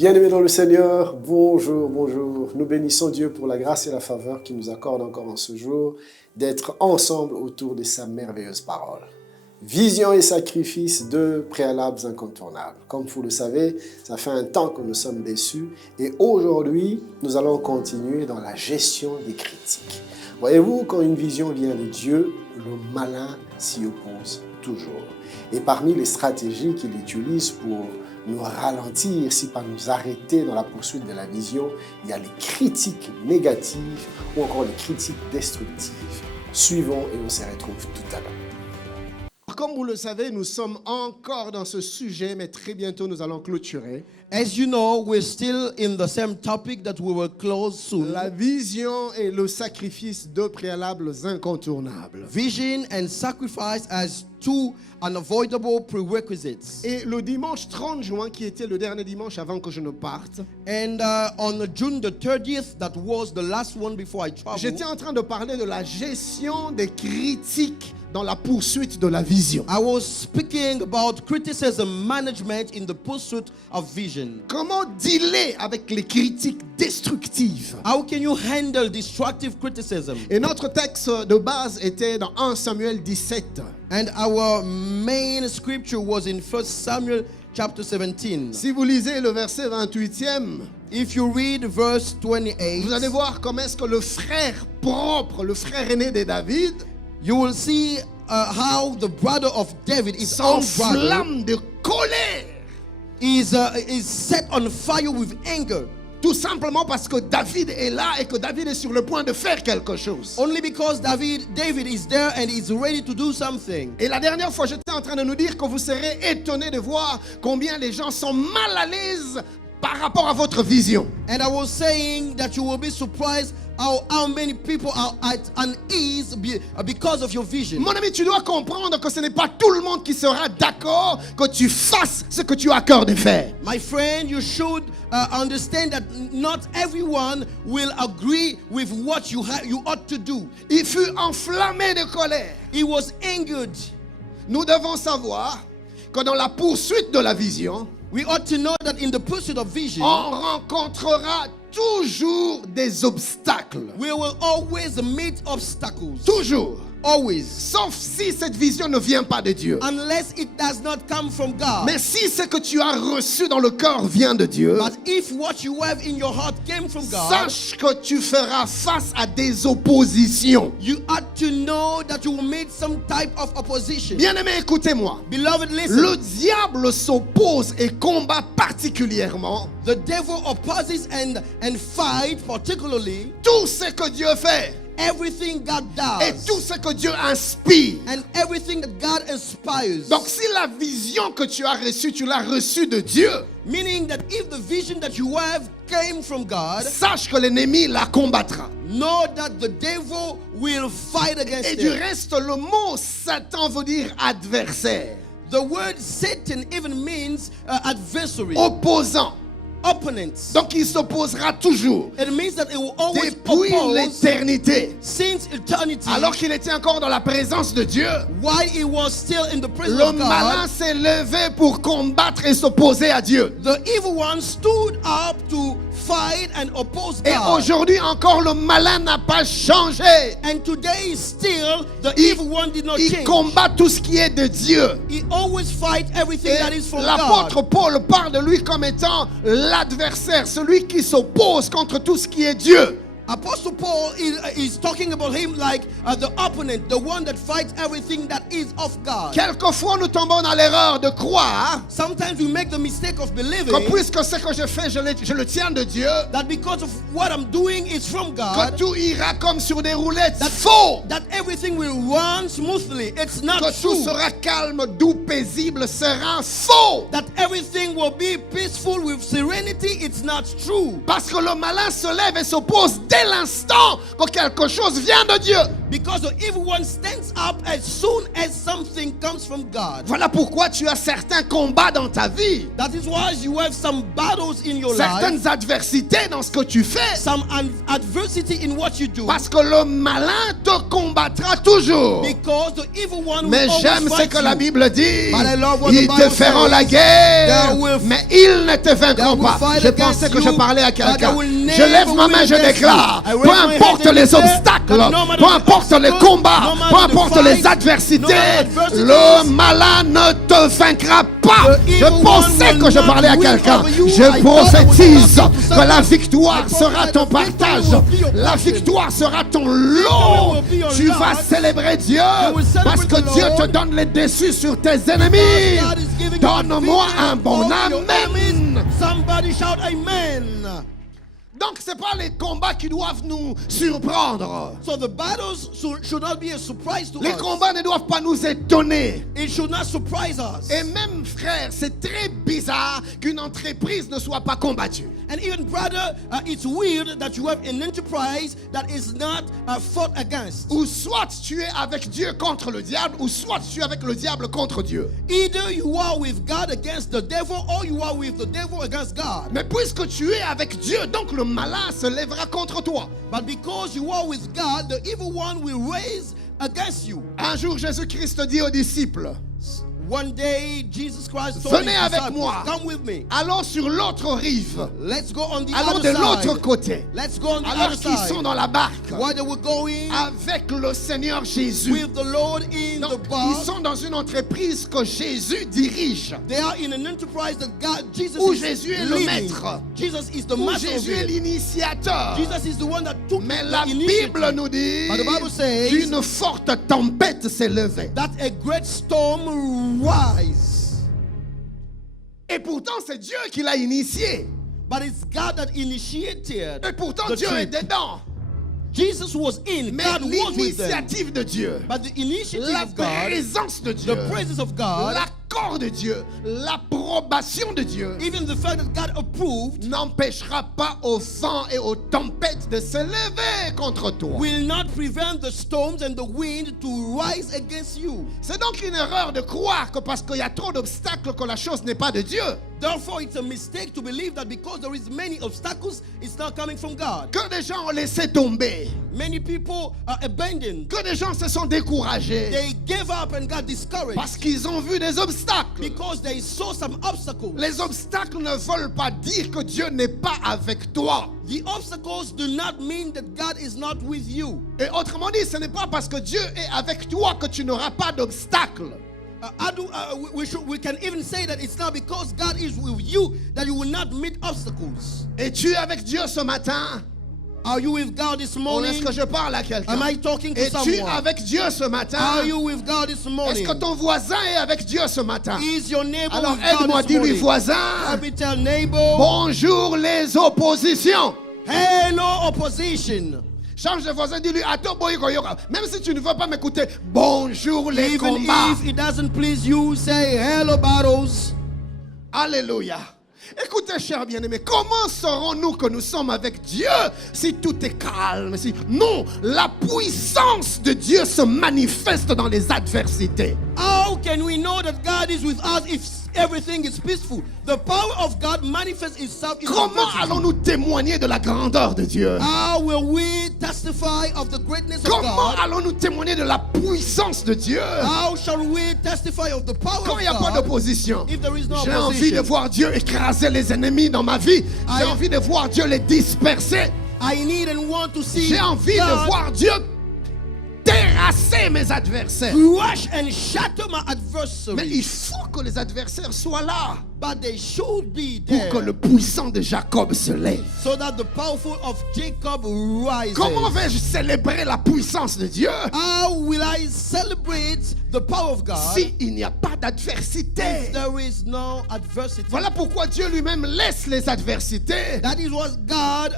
Bien-aimés dans le Seigneur, bonjour, bonjour. Nous bénissons Dieu pour la grâce et la faveur qu'il nous accorde encore en ce jour d'être ensemble autour de sa merveilleuse parole. Vision et sacrifice, deux préalables incontournables. Comme vous le savez, ça fait un temps que nous sommes déçus et aujourd'hui, nous allons continuer dans la gestion des critiques. Voyez-vous, quand une vision vient de Dieu, le malin s'y oppose toujours. Et parmi les stratégies qu'il utilise pour nous ralentir, si pas nous arrêter dans la poursuite de la vision, il y a les critiques négatives ou encore les critiques destructives. Suivons et on se retrouve tout à l'heure. Comme vous le savez, nous sommes encore dans ce sujet, mais très bientôt nous allons clôturer. As you know, we're still in the same topic that we will close soon. La vision et le sacrifice, deux préalables incontournables. Vision and sacrifice as two unavoidable prerequisites. Et le dimanche 30 juin, qui était le dernier dimanche avant que je ne parte, And on June the 30th, that was the last one before I traveled, j'étais en train de parler de la gestion des critiques dans la poursuite de la vision. I was speaking about criticism management in the pursuit of vision. Comment dealer avec les critiques destructives? How can you handle destructive criticism? Et notre texte de base était dans 1 Samuel 17. And our main scripture was in 1 Samuel chapter 17. Si vous lisez le verset 28e, If you read verse 28, vous allez voir comment est-ce que le frère propre, le frère aîné de David, you will see how the brother of David, his own brother, s'enflamme de colère. is set on fire with anger. Tout simplement parce que David est là et que David est sur le point de faire quelque chose. Only because David is there and is ready to do something. Et la dernière fois, j'étais en train de nous dire que vous serez étonnés de voir combien les gens sont mal à l'aise par rapport à votre vision. And I was saying that you will be surprised how many people are at unease because of your vision. Mon ami, tu dois comprendre que ce n'est pas tout le monde qui sera d'accord que tu fasses ce que tu as à cœur de faire. My friend, you should understand that not everyone will agree with what you ought to do. Il fut enflammé de colère. He was angered. Nous devons savoir que dans la poursuite de la vision, We ought to know that in the pursuit of vision, on rencontrera toujours des obstacles. we will always meet obstacles. Toujours. Always. Sauf si cette vision ne vient pas de Dieu. Unless it does not come from God. Mais si ce que tu as reçu dans le cœur vient de Dieu, But if what you have in your heart came from God, sache que tu feras face à des oppositions. you ought to know that you will meet some type of opposition. Bien-aimé, écoutez-moi. Beloved, listen. Le diable s'oppose et combat particulièrement The devil opposes and fight particularly tout ce que Dieu fait everything God et does tout ce que Dieu inspire. and everything that God inspires. Donc si la vision que tu as reçue, tu l'as reçue de Dieu, Meaning that if the vision that you have came from God, sache que l'ennemi la combattra. know that the devil will fight against Et du it. reste, le mot Satan veut dire adversaire, The word Satan even means adversary, opposant. opponents. Donc il s'opposera toujours It means that it will always depuis oppose l'éternité. since eternity. Alors qu'il était encore dans la présence de Dieu, While he was still in the presence le of malin God, s'est levé pour combattre et s'opposer à Dieu. the evil one stood up to fight and oppose Et God. aujourd'hui encore, le malin n'a pas changé. And today still, the Il- evil one did not Il change. combat tout ce qui est de Dieu. He always fight everything that is Et from l'apôtre God. Paul parle de lui comme étant l'adversaire, celui qui s'oppose contre tout ce qui est Dieu. Apostle Paul is talking about him like the opponent, the one that fights everything that is of God. Quelquefois, nous tombons dans l'erreur de croire Sometimes we make the mistake of believing que puisque ce que je fais, je le tiens de Dieu, that because of what I'm doing is from que God, tout ira comme sur des roulettes. Faux! that everything will run smoothly. It's not Que tout true. sera calme, doux, paisible, serein. Faux! That everything will be peaceful with serenity. It's not true. Parce que le malin se lève et s'oppose dès l'instant que quelque chose vient de Dieu. Because the evil one stands up as soon as something comes from God. Voilà pourquoi tu as certains combats dans ta vie. That is why you have some battles in your Certaines life. adversités dans ce que tu fais. Some adversity in what you do. Parce que le malin te combattra toujours. Because the evil one Mais will j'aime always ce fight que la you. Bible dit. But I love what Ils the te Bible feront says. la guerre, They will- mais ils ne te vaincront will pas. fight Je against pensais que you, je parlais à but they quelqu'un. will Je lève never ma main, win je against déclare. you. I raise Peu my importe hand and les declare obstacles, that no matter peu the importe les obstacle, combats, no matter peu the importe fight, les adversités, no matter adversities, le malin ne te vaincra pas. the Je evil pensais one que will je not parlais à win quelqu'un. over you. I Je thought I was prophétise talking to que la someone. victoire I sera thought ton that the victory partage. will be your La portion. victoire sera ton Victory lot. will be your Tu lot. vas célébrer Dieu You will celebrate parce que the Dieu te Lord. donne les dessus sur tes ennemis. God is giving you Donne-moi victory un bon over your enemies. amen. Somebody shout amen. Donc c'est pas les combats qui doivent nous surprendre. So the battles should not be a surprise to Les us. combats ne doivent pas nous étonner. It should not surprise us. Et même frère, c'est très bizarre qu'une entreprise ne soit pas combattue. And even brother, it's weird that you have an enterprise that is not fought against. Ou soit tu es avec Dieu contre le diable, ou soit tu es avec le diable contre Dieu. Either you are with God against the devil or you are with the devil against God. Mais puisque tu es avec Dieu, donc le malin se lèvera contre toi. But because you are with God, the evil one will raise against you. Un jour, Jésus-Christ dit aux disciples, One day, Jesus Christ told venez his avec disciples, moi. come with me. Allons sur l'autre rive. Let's go on the Allons other de l'autre side. côté. Let's go on the Alors other qu'ils side. sont dans la barque While they were going avec le Seigneur Jésus. with the Lord in Donc, the bar, ils sont dans une entreprise que Jésus dirige. they are in an enterprise that God, Jesus Où is Jésus est le leading. maître. Jesus is the Où master of Jésus est it. l'initiateur. Jesus is the one that took Mais the la initiative. Bible nous dit But the Bible says qu'une forte tempête s'est levée. that a great storm rise. Et pourtant, c'est Dieu qui l'a initié. But it's God that initiated Et pourtant, the Dieu est trip. dedans. Jesus was in. Mais God was with them. l'initiative de Dieu, But the initiative la of God, présence de Dieu, the presence of God, l'accord de Dieu, l'approbation de Dieu even the fact that God approved, n'empêchera pas aux vents et aux tempêtes de se lever contre toi. will not prevent the storms and the wind to rise against you. C'est donc une erreur de croire que parce qu'il y a trop d'obstacles que la chose n'est pas de Dieu. Therefore, it's a mistake to believe that because there is many obstacles, it's not coming from God. Que des gens ont laissé tomber. Many people are abandoned. Que des gens se sont découragés They gave up and got discouraged parce qu'ils ont vu des obstacles. because they saw some obstacles. Les obstacles ne veulent pas dire que Dieu n'est pas avec toi. The obstacles do not mean that God is not with you. Et autrement dit, ce n'est pas parce que Dieu est avec toi que tu n'auras pas d'obstacles. We can even say that it's not because God is with you that you will not meet obstacles. Et tu es avec Dieu ce matin? Are you with God this Ou morning? est-ce que je parle à quelqu'un? Am I talking to Es-tu someone? avec Dieu ce matin? Are you with God this Est-ce morning? que ton voisin est avec Dieu ce matin? Is your neighbor Alors with God aide-moi, this dis-lui morning? voisin. Let me tell neighbor, Bonjour les oppositions. hello opposition. Change de voisin, dis-lui Ato boy koyoka. Même si tu ne veux pas m'écouter, bonjour les Even combats. if it doesn't please you, say hello battles. Alléluia. Écoutez, chers bien-aimés, comment saurons-nous que nous sommes avec Dieu si tout est calme? Non, la puissance de Dieu se manifeste dans les adversités. How can we know that God is with us if everything is peaceful? The power of God manifests itself in Comment adversity. allons-nous témoigner de la grandeur de Dieu? How will we testify of the greatness of Comment God? allons-nous témoigner de la puissance de Dieu? How shall we testify of the power Quand of il n'y a pas God d'opposition, if there is no j'ai envie de opposition? voir Dieu écraser les ennemis dans ma vie. J'ai I- envie de voir Dieu les disperser. I need and want to see J'ai envie de God voir Dieu terrasser mes adversaires. crush and shatter my Mais adversary. il faut que les adversaires soient là But they should be pour there que le puissant de Jacob se lève. so that the powerful of Jacob rises. Comment vais-je célébrer la puissance de Dieu How will I celebrate the power of God s'il n'y a pas d'adversité? if there is no adversity? Voilà pourquoi Dieu lui-même laisse les adversités That is what God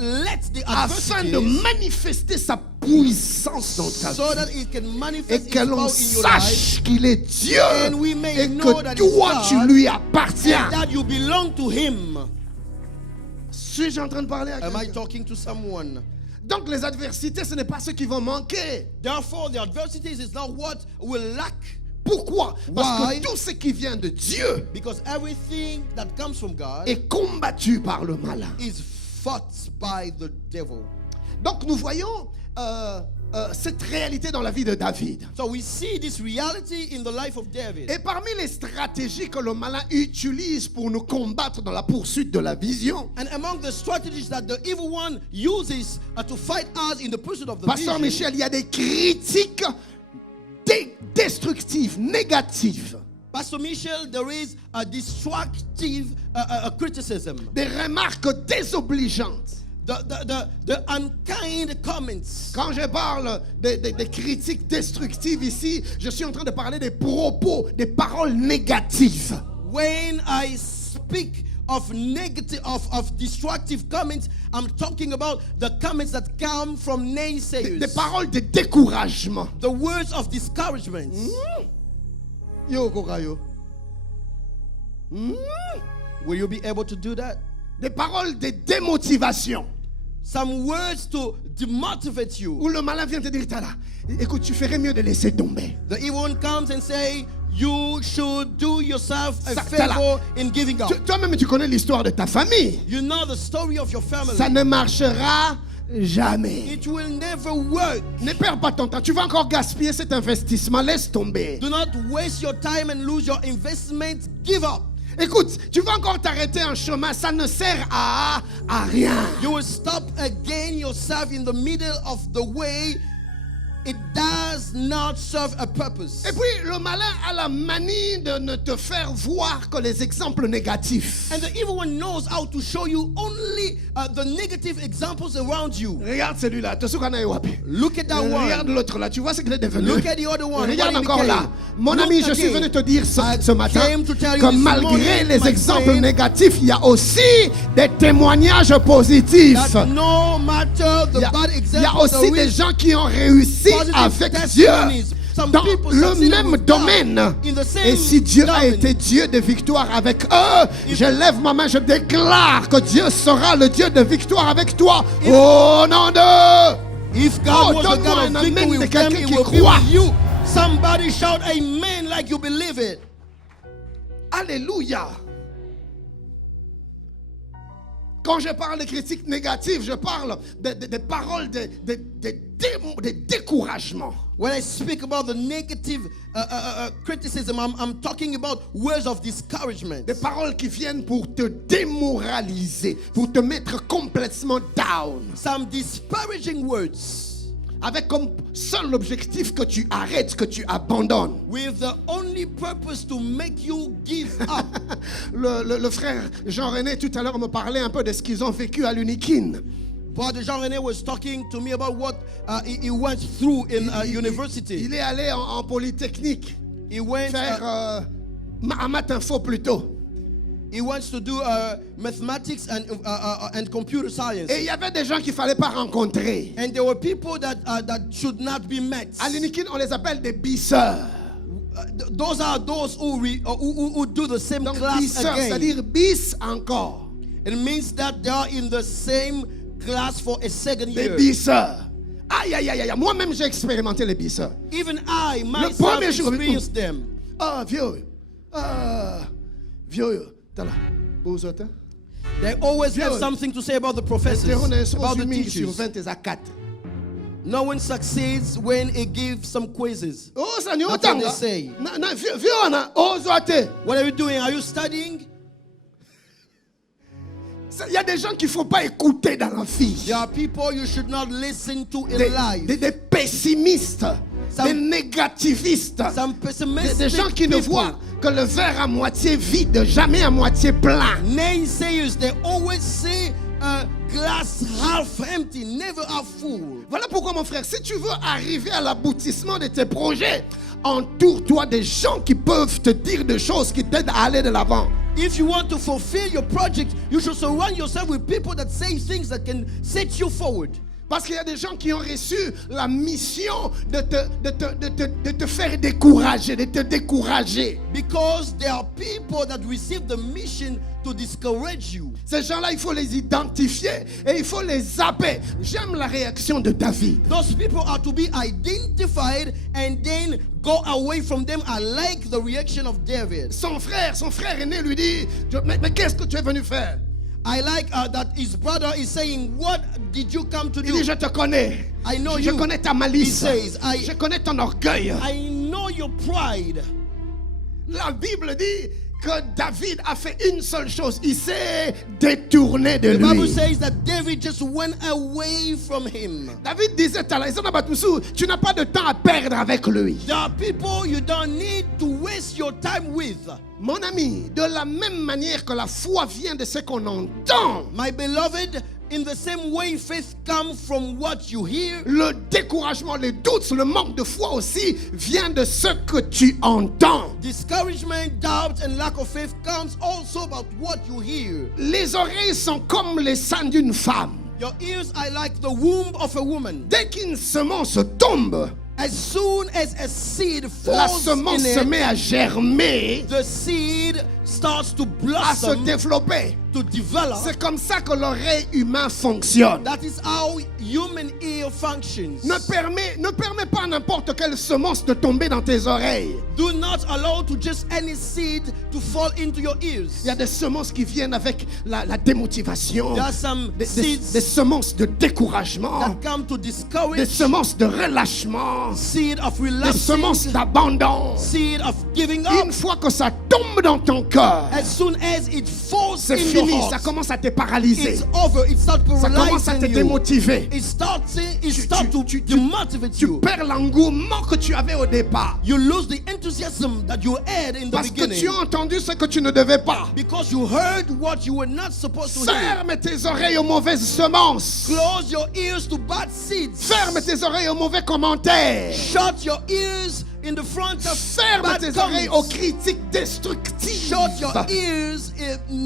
lets the afin de adversity manifester sa puissance dans ta so vie. that it can Et manifest its que l'on power in your life, sache qu'il est Dieu and we may et know que that toi it's tu God, lui appartiens. and that you belong to Him. Suis-je en train de parler à Am I quelqu'un? talking to someone? Donc les adversités, ce n'est pas ce qui vont manquer. Therefore, the adversities is not what will lack. Pourquoi? Parce Why? que tout ce qui vient de Dieu Because everything that comes from God est combattu par le malin. is fought by the devil. Donc nous voyons cette réalité dans la vie de David. So we see this reality in the life of David. Et parmi les stratégies que le malin utilise pour nous combattre dans la poursuite de la vision, And among the strategies that the evil one uses to fight us in the pursuit of the Pasteur vision, Michel, il y a des critiques destructives, négatives, Pastor Michel, there is a destructive criticism, des remarques désobligeantes. the unkind comments. Quand je parle des critiques destructives ici, je suis en train de parler des propos, des paroles négatives. When I speak of negative, of destructive comments, I'm talking about the comments that come from naysayers. Des paroles de découragement. The words of discouragement. Yo, Kokayo. Will you be able to do that? Des paroles de démotivation. Some words to demotivate you. Où le malin vient te dire, Tala, écoute, tu ferais mieux de laisser tomber. The evil one comes and say, you should do yourself a Tala. favor in giving up. Toi-même, tu connais l'histoire de ta famille. You know the story of your family. Ça ne marchera jamais. It will never work. Ne perds pas ton temps. Tu vas encore gaspiller cet investissement. Laisse tomber. Do not waste your time and lose your investment. Give up. Écoute, tu vas encore t'arrêter en chemin. Ça ne sert à rien. You will stop again yourself in the middle of the way. It does not serve a purpose. Et puis, le malin a la manie de ne te faire voir que les exemples négatifs. And the evil one knows how to show you only the negative examples around you. Regarde celui-là. Look at that one. Regarde l'autre là. Tu vois ce qu'il est devenu. Look at the other one. Regarde What he encore là. became. Mon Look ami, je suis again. venu te dire I ce matin came to tell you que this malgré morning, les my exemples friend, négatifs, il y a aussi des témoignages positifs. that no matter the bad Il y a examples, aussi there des is gens qui ont réussi positive avec Dieu testimonies. Some dans people le succeeded même with God domaine. in the same Et si Dieu a domain. été Dieu de victoire avec eux, je lève ma main, je déclare que Dieu sera le Dieu de victoire avec toi. Au nom de... If God Oh, was the donne-moi God un of victory amen de with them, quelqu'un it qui will be croit. with you. Somebody shout amen like you believe it. Alléluia. Quand je parle de critiques négatives, je parle des paroles de découragement. When I speak about the negative criticism, I'm talking about words of discouragement. Des paroles qui viennent pour te démoraliser, pour te mettre complètement down. Some disparaging words Avec comme seul objectif que tu arrêtes, que tu abandonnes. with the only purpose to make you give up. Le frère Jean-René tout à l'heure me parlait un peu de ce qu'ils ont vécu à l'Unikin. Brother Jean-René was talking to me about what he went through in university. Il est allé en Polytechnique He went faire à Matinfo plutôt. he wants to do mathematics and computer science. Et il y avait des gens qu'il ne fallait pas rencontrer. And there were people that should not be met. À l'Unikin, on les appelle des bisseurs. Those are those who do the same Donc class bisseurs, again. c'est-à-dire bis encore. It means that they are in the same class for a second Des year. bisseurs. Aïe, aïe, aïe, aïe. Moi-même, j'ai expérimenté les bisseurs. Even I myself premier jour, experienced them. Ah, vieux. Ah, vieux. T'as là. Beaux auteurs. They always have Vieux. something to say about the professors, about the Sur teachers. 20 à 4. No one succeeds when he gives some quizzes. Oh, ça n'y est That's autant. what they say. Vieux, on a osoité. What are you doing? Are you studying? Il y a des gens qu'il ne faut pas écouter dans la vie. There are people you should not listen to in life. Des pessimistes, Some- des négativistes, Some pessimistic des gens qui ne people. voient que le verre à moitié vide, jamais à moitié plein. Naysayers, they always say glass half empty, never half full. Voilà pourquoi, mon frère, si tu veux arriver à l'aboutissement de tes projets, entoure-toi des gens qui peuvent te dire des choses qui t'aident à aller de l'avant. If you want to fulfill your project, you should surround yourself with people that say things that can set you forward. Parce qu'il y a des gens qui ont reçu la mission de te faire décourager, de te décourager. Because there are people that receive the mission to discourage you. Ces gens-là, il faut les identifier et il faut les zapper. J'aime la réaction de David. Those people are to be identified and then go away from them. I like the reaction of David. Son frère aîné lui dit, mais qu'est-ce que tu es venu faire? I like that his brother is saying, what did you come to Il do? dit, je te connais. I know Je you. connais ta malice. He says, Je connais ton orgueil. I know your pride. La Bible dit que David a fait une seule chose. Il s'est détourné de The Bible lui. says that David just went away from him. David disait à tu n'as pas de temps à perdre avec lui. There are people you don't need to waste your time with. Mon ami, de la même manière que la foi vient de ce qu'on entend, My beloved, in the same way faith comes from what you hear, le découragement, les doutes, le manque de foi aussi vient de ce que tu entends. discouragement, doubt, and lack of faith comes also about what you hear. Les oreilles sont comme les seins d'une femme. Your ears are like the womb of a woman. Dès qu'une semence tombe, As soon as a seed la falls semence in se it, met à germer, the seed starts to à se blossom, développer. to develop. C'est comme ça que l'oreille humaine fonctionne. That is how human ear functions. Ne permets pas n'importe quelle semence de tomber dans tes oreilles. Do not allow to just any seed to fall into your ears. Il y a des semences qui viennent avec la démotivation, There are some des seeds semences de découragement, that come to des discourage, semences de relâchement, seed of des semences relapsing, d'abandon. seed of giving Une up. fois que ça tombe dans ton cœur, As soon as it falls c'est in fini, your ça heart, commence à te paralyser. it's over. It starts Ça commence à te paralyzing you. démotiver. It starts tu- to demotivate Tu you. perds l'engouement que tu avais au départ. You lose the enthusiasm that you had in the Parce que beginning. tu as entendu ce que tu ne devais pas. Because you heard what you were not supposed to hear. Ferme tes oreilles aux mauvaises semences. Close your ears to bad seeds. Ferme tes oreilles aux mauvais commentaires. Shut your ears in the front of Ferme bad tes oreilles aux comments. critiques destructives. Shut your ears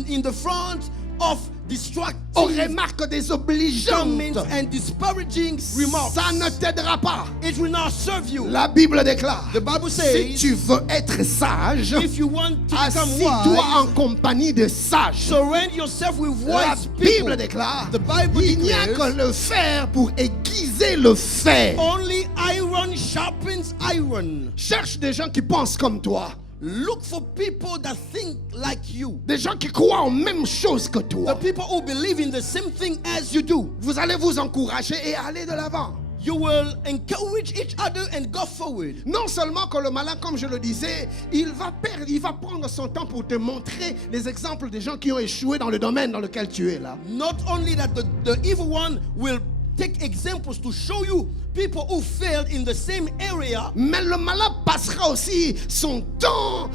in the front of Aux destructive remarques désobligeantes. comments and disparaging remarks. Ça ne t'aidera pas. It will not serve you. La Bible déclare, The Bible si says, tu veux être sage, if you want to become assis-toi en wise, compagnie de sages. surround yourself with La wise people. Bible déclare, The Bible il n'y a declares, que le fer pour aiguiser le fer. only iron sharpens iron. Cherche des gens qui pensent comme toi. Look for people that think like you. Des gens qui croient en même chose que The toi. people who believe in the same thing as you do. Vous allez vous encourager et aller de l'avant. You will encourage each other and go forward. Non seulement que le malin, comme je le disais, il va prendre son temps pour te montrer les exemples des gens qui ont échoué dans le domaine dans lequel tu es là. Not only that, the evil one will take examples to show you people who failed in the same area. Mais le malin passera aussi son temps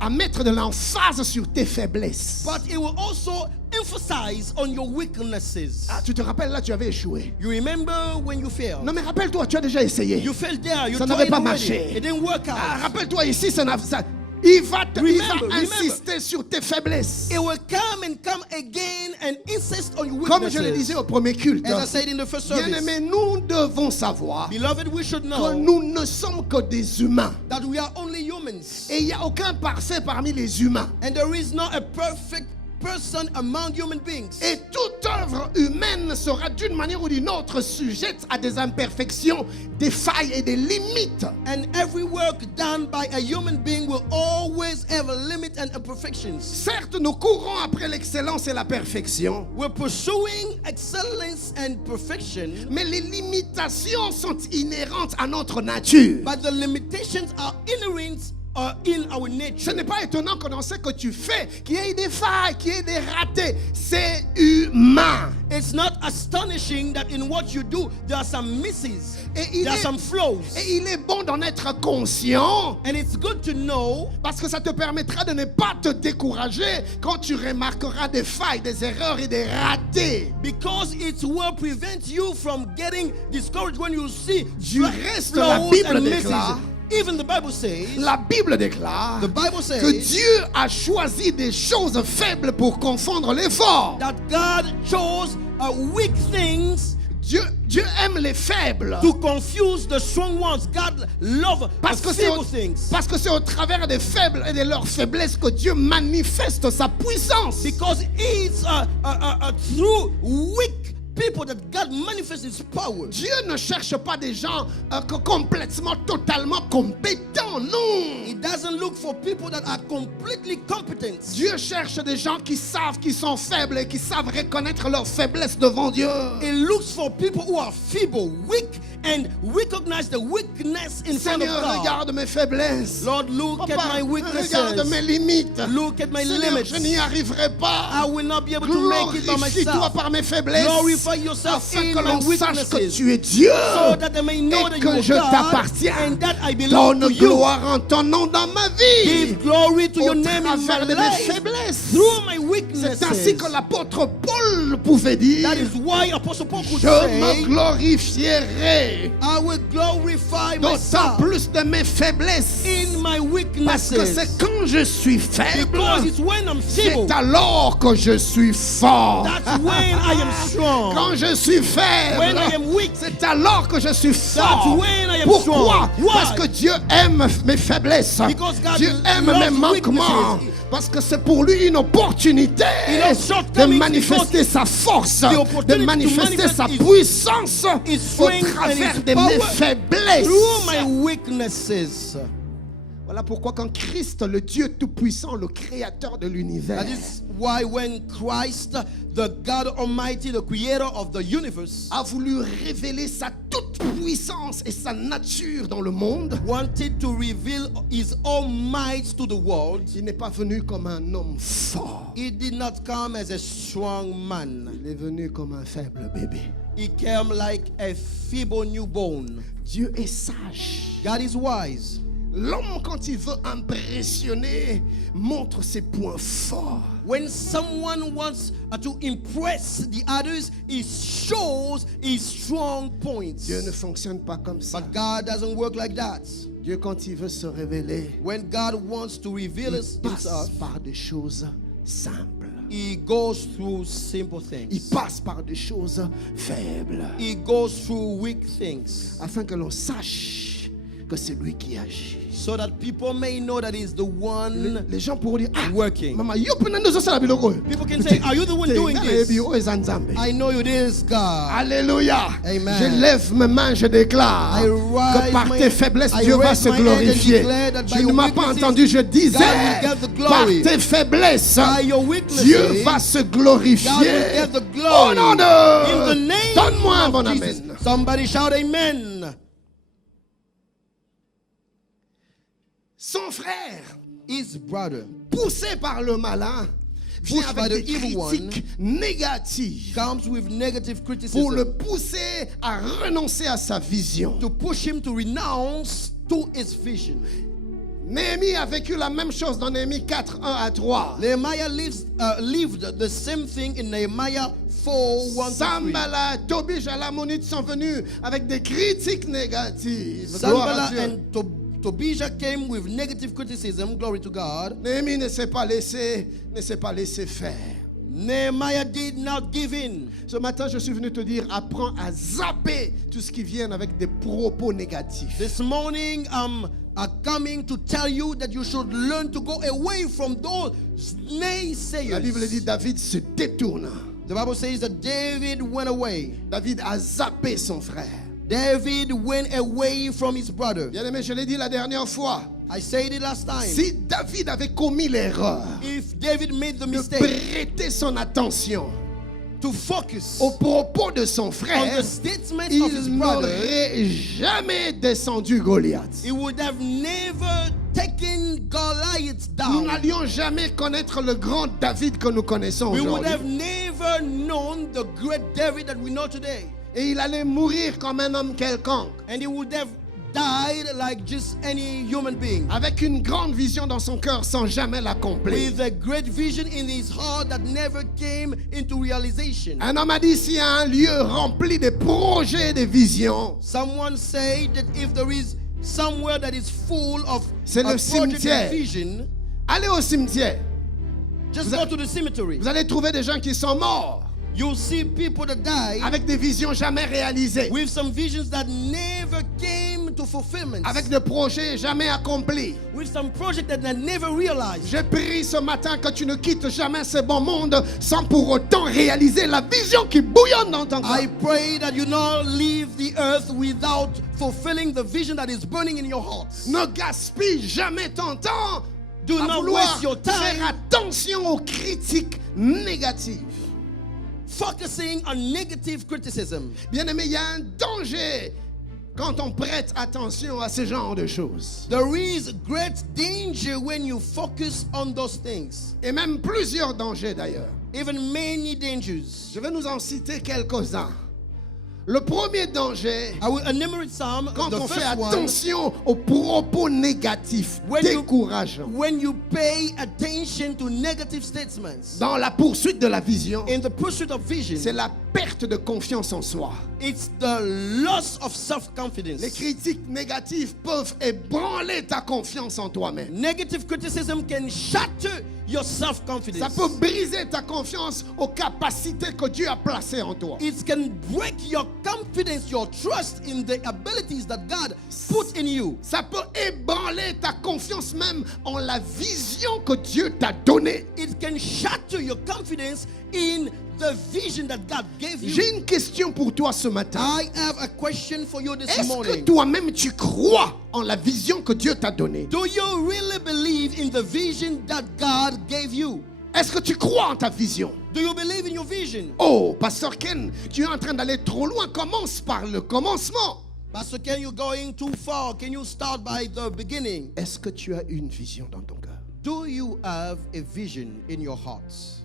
à mettre de l'emphase sur tes faiblesses. But it will also emphasize on your weaknesses. Ah, tu te rappelles là, tu avais échoué. You remember when you failed? Non mais rappelle-toi, tu as déjà essayé. You failed there. You Ça tried n'avait pas already. marché. It didn't work out. Ah, rappelle-toi ici, il va Remember. insister sur tes faiblesses. It will come and come again and insist on your Comme weaknesses. je le disais au premier culte, As I said in the first service, bien-aimés, nous devons savoir beloved, we should que know nous ne sommes que des humains. that we are only humans. Et il n'y a aucun parfait parmi les humains. And there is not a perfect person among human beings. Et toute œuvre humaine sera d'une manière ou d'une autre sujette à des imperfections, des failles et des limites. And every work done by a human being will always have a limit and imperfections. Certes, nous courons après l'excellence et la perfection, We're pursuing excellence and perfection, mais les limitations sont inhérentes à notre nature. but the limitations are inherent in our Ce nature. n'est pas étonnant qu'on en sait que tu fais, qu'il y ait des failles, qu'il y ait des ratés. C'est humain. It's not astonishing that in what you do there are some misses, Et there are some flaws. il est bon d'en être conscient And it's good to know, parce que ça te permettra de ne pas te décourager quand tu remarqueras des failles, des erreurs et des ratés. because it will prevent you from getting discouraged when you see Du reste, la flaws Bible and misses. déclare, Even the Bible says, la Bible déclare the Bible que says Dieu a choisi des choses faibles pour confondre les forts. that God chose weak things. Dieu aime les faibles. To confuse the strong ones. God loves feeble things. Parce que c'est au travers des faibles et de leurs faiblesses que Dieu manifeste sa puissance. Because it's through weak people that God manifests His power. Dieu ne cherche pas des gens complètement, totalement compétents, non. He doesn't look for people that are completely competent. Dieu cherche des gens qui savent qu'ils sont faibles et qui savent reconnaître leur faiblesse devant Dieu. He looks for people who are feeble, weak, and recognize the weakness in front of Seigneur, God. regarde mes faiblesses. Lord, look Papa, at my weaknesses. regarde mes limites. Look at my Seigneur, limits. je n'y arriverai pas. I will not be able to make it by Glorifie-toi myself. par mes faiblesses. Glorify yourself Afin in que my l'on sache que weaknesses, tu es Dieu so that they may know that et you que are je God t'appartiens. and that I belong Donne to you. gloire en ton nom dans ma vie. Give glory to Au your name in my travers de mes life faiblesses. through my C'est ainsi weaknesses. que l'apôtre Paul pouvait dire: That is why Apostle Paul could je say, me glorifierai I will glorify d'autant myself plus de mes faiblesses. in my Parce que weaknesses. c'est quand je suis faible, Because it's when I'm feeble, c'est alors que je suis fort. that's when I am strong. Quand je suis faible, When I am weak, c'est alors que je suis fort. that's when I am Pourquoi? strong. Why? Parce que Dieu aime mes faiblesses. Because God Dieu aime loves mes manquements. weaknesses. Parce que c'est pour lui une opportunité He loves de shortcomings manifester sa force, de opportunity to manifester manifest sa his- puissance his au strength and travers his de mes power faiblesses. through my weaknesses. Voilà pourquoi quand Christ, le Dieu Tout-Puissant, le Créateur de l'univers, That is why when Christ, the God Almighty, the creator of the universe, a voulu révéler sa toute-puissance et sa nature dans le monde, wanted to reveal his own might to the world, il n'est pas venu comme un homme fort. he did not come as a strong man. Il est venu comme un faible bébé. He came like a feeble newborn. Dieu est sage. God is wise. L'homme, quand il veut impressionner, montre ses points forts. When someone wants to impress the others, he shows his strong points. Dieu ne fonctionne pas comme ça. But God doesn't work like that. Dieu, quand il veut se révéler, When God wants to reveal il passe himself, par des choses simples. he goes through simple Il things. passe par des choses faibles. He goes through weak things Afin que l'on sache que c'est lui qui agit. so that people may know that he's the one Les gens pourront dire, ah, working. mama, People can say, are you the one doing this? I know you this, God. Alléluia. Amen. Je lève mes mains, je déclare I rise que par my- tes faiblesses, I Dieu va raise se my hand and glorifier. declare that by Tu ne your m'as pas weaknesses, entendu, je disais, God will get the glory. par tes faiblesses, By your weaknesses, Dieu va se glorifier. God will get the Au glory. nom In the de... name Donne-moi un of bon Jesus. amen. Somebody shout amen. Son frère, His brother poussé par le malin, vient Pushed by avec the des evil critiques négatives comes with negative pour criticism le pousser à renoncer à sa vision. to push him to renounce to his vision. Néhémie a vécu la même chose dans Néhémie 4, 1 à 3. Nehemiah lived the same thing in Nehemiah 4, 1 to 3. Sambala, Tobija, l'Ammonite sont venus avec des critiques négatives. Gloire à Sanballat Dieu. and Tobijah came with negative criticism. Glory to God. Néhémie ne s'est pas laissé faire. Nehemiah did not give in. Ce matin, je suis venu te dire, apprends à zapper tout ce qui vient avec des propos négatifs. This morning, I'm coming to tell you that you should learn to go away from those naysayers. La Bible dit, David se détourna. The Bible says that David went away. David a zappé son frère. David went away from his brother. Bien-aimé, je l'ai dit la dernière fois. I said it last time. Si David avait commis l'erreur If David made the de mistake prêter son attention to focus aux propos de son on frère, the statement of his il brother, n'aurait jamais descendu Goliath. he would have never taken Goliath Nous down. n'allions jamais connaître le grand David que nous connaissons We would aujourd'hui. have never known the great David that we know today. Et il allait mourir comme un homme quelconque, And he would have died like just any human being. avec une grande vision dans son cœur sans jamais l'accomplir. With a great vision in his heart that never came into realization. Un homme a dit, s'il y a un lieu rempli de projets et de visions, Someone said that if there is somewhere that is full of C'est le project and cimetière. vision, allez au cimetière. just go to the cemetery. Vous allez trouver des gens qui sont morts. You'll see people that die avec des visions jamais réalisées, with some visions that never came to fulfillment, avec des projets jamais accomplis. with some project that they never realized. Je prie ce matin que tu ne quittes jamais ce bon monde sans pour autant réaliser la vision qui bouillonne dans ton cœur. I pray that you not leave the earth without fulfilling the vision that is burning in your heart. Ne gaspille jamais ton temps Do à not vouloir waste your time faire attention aux critiques négatives. focusing on negative criticism. Bien-aimé, il y a un danger quand on prête attention à ce genre de choses. There is great danger when you focus on those things. Et même plusieurs dangers d'ailleurs. Even many dangers. Je vais nous en citer quelques-uns. Le premier danger, I will enumerate some. quand The on fait first one, attention aux propos négatifs, décourageants, when you pay attention to negative statements dans la poursuite de la vision, in the pursuit of c'est vision, la perte de confiance en soi. it's the loss of self-confidence. Les critiques négatives peuvent ébranler ta confiance en toi-même. Negative criticism can shatter your self-confidence. Ça peut briser ta confiance aux capacités que Dieu a placées en toi. It can break your confidence, your trust in the abilities that God put in you. Ça peut ébranler ta confiance même en la vision que Dieu t'a donnée. It can shatter your confidence in the vision that God gave you. J'ai une question pour toi ce matin. I have a question for you this Est-ce que morning. toi-même tu crois en la vision que Dieu t'a donnée? Do you really believe in the vision that God gave you? Est-ce que tu crois en ta vision? Do you believe in your vision? Oh, Pasteur Ken, tu es en train d'aller trop loin. Commence par le commencement. Pastor Ken, you're going too far. Can you start by the beginning? Est-ce que tu as une vision dans ton cœur? Do you have a vision in your hearts?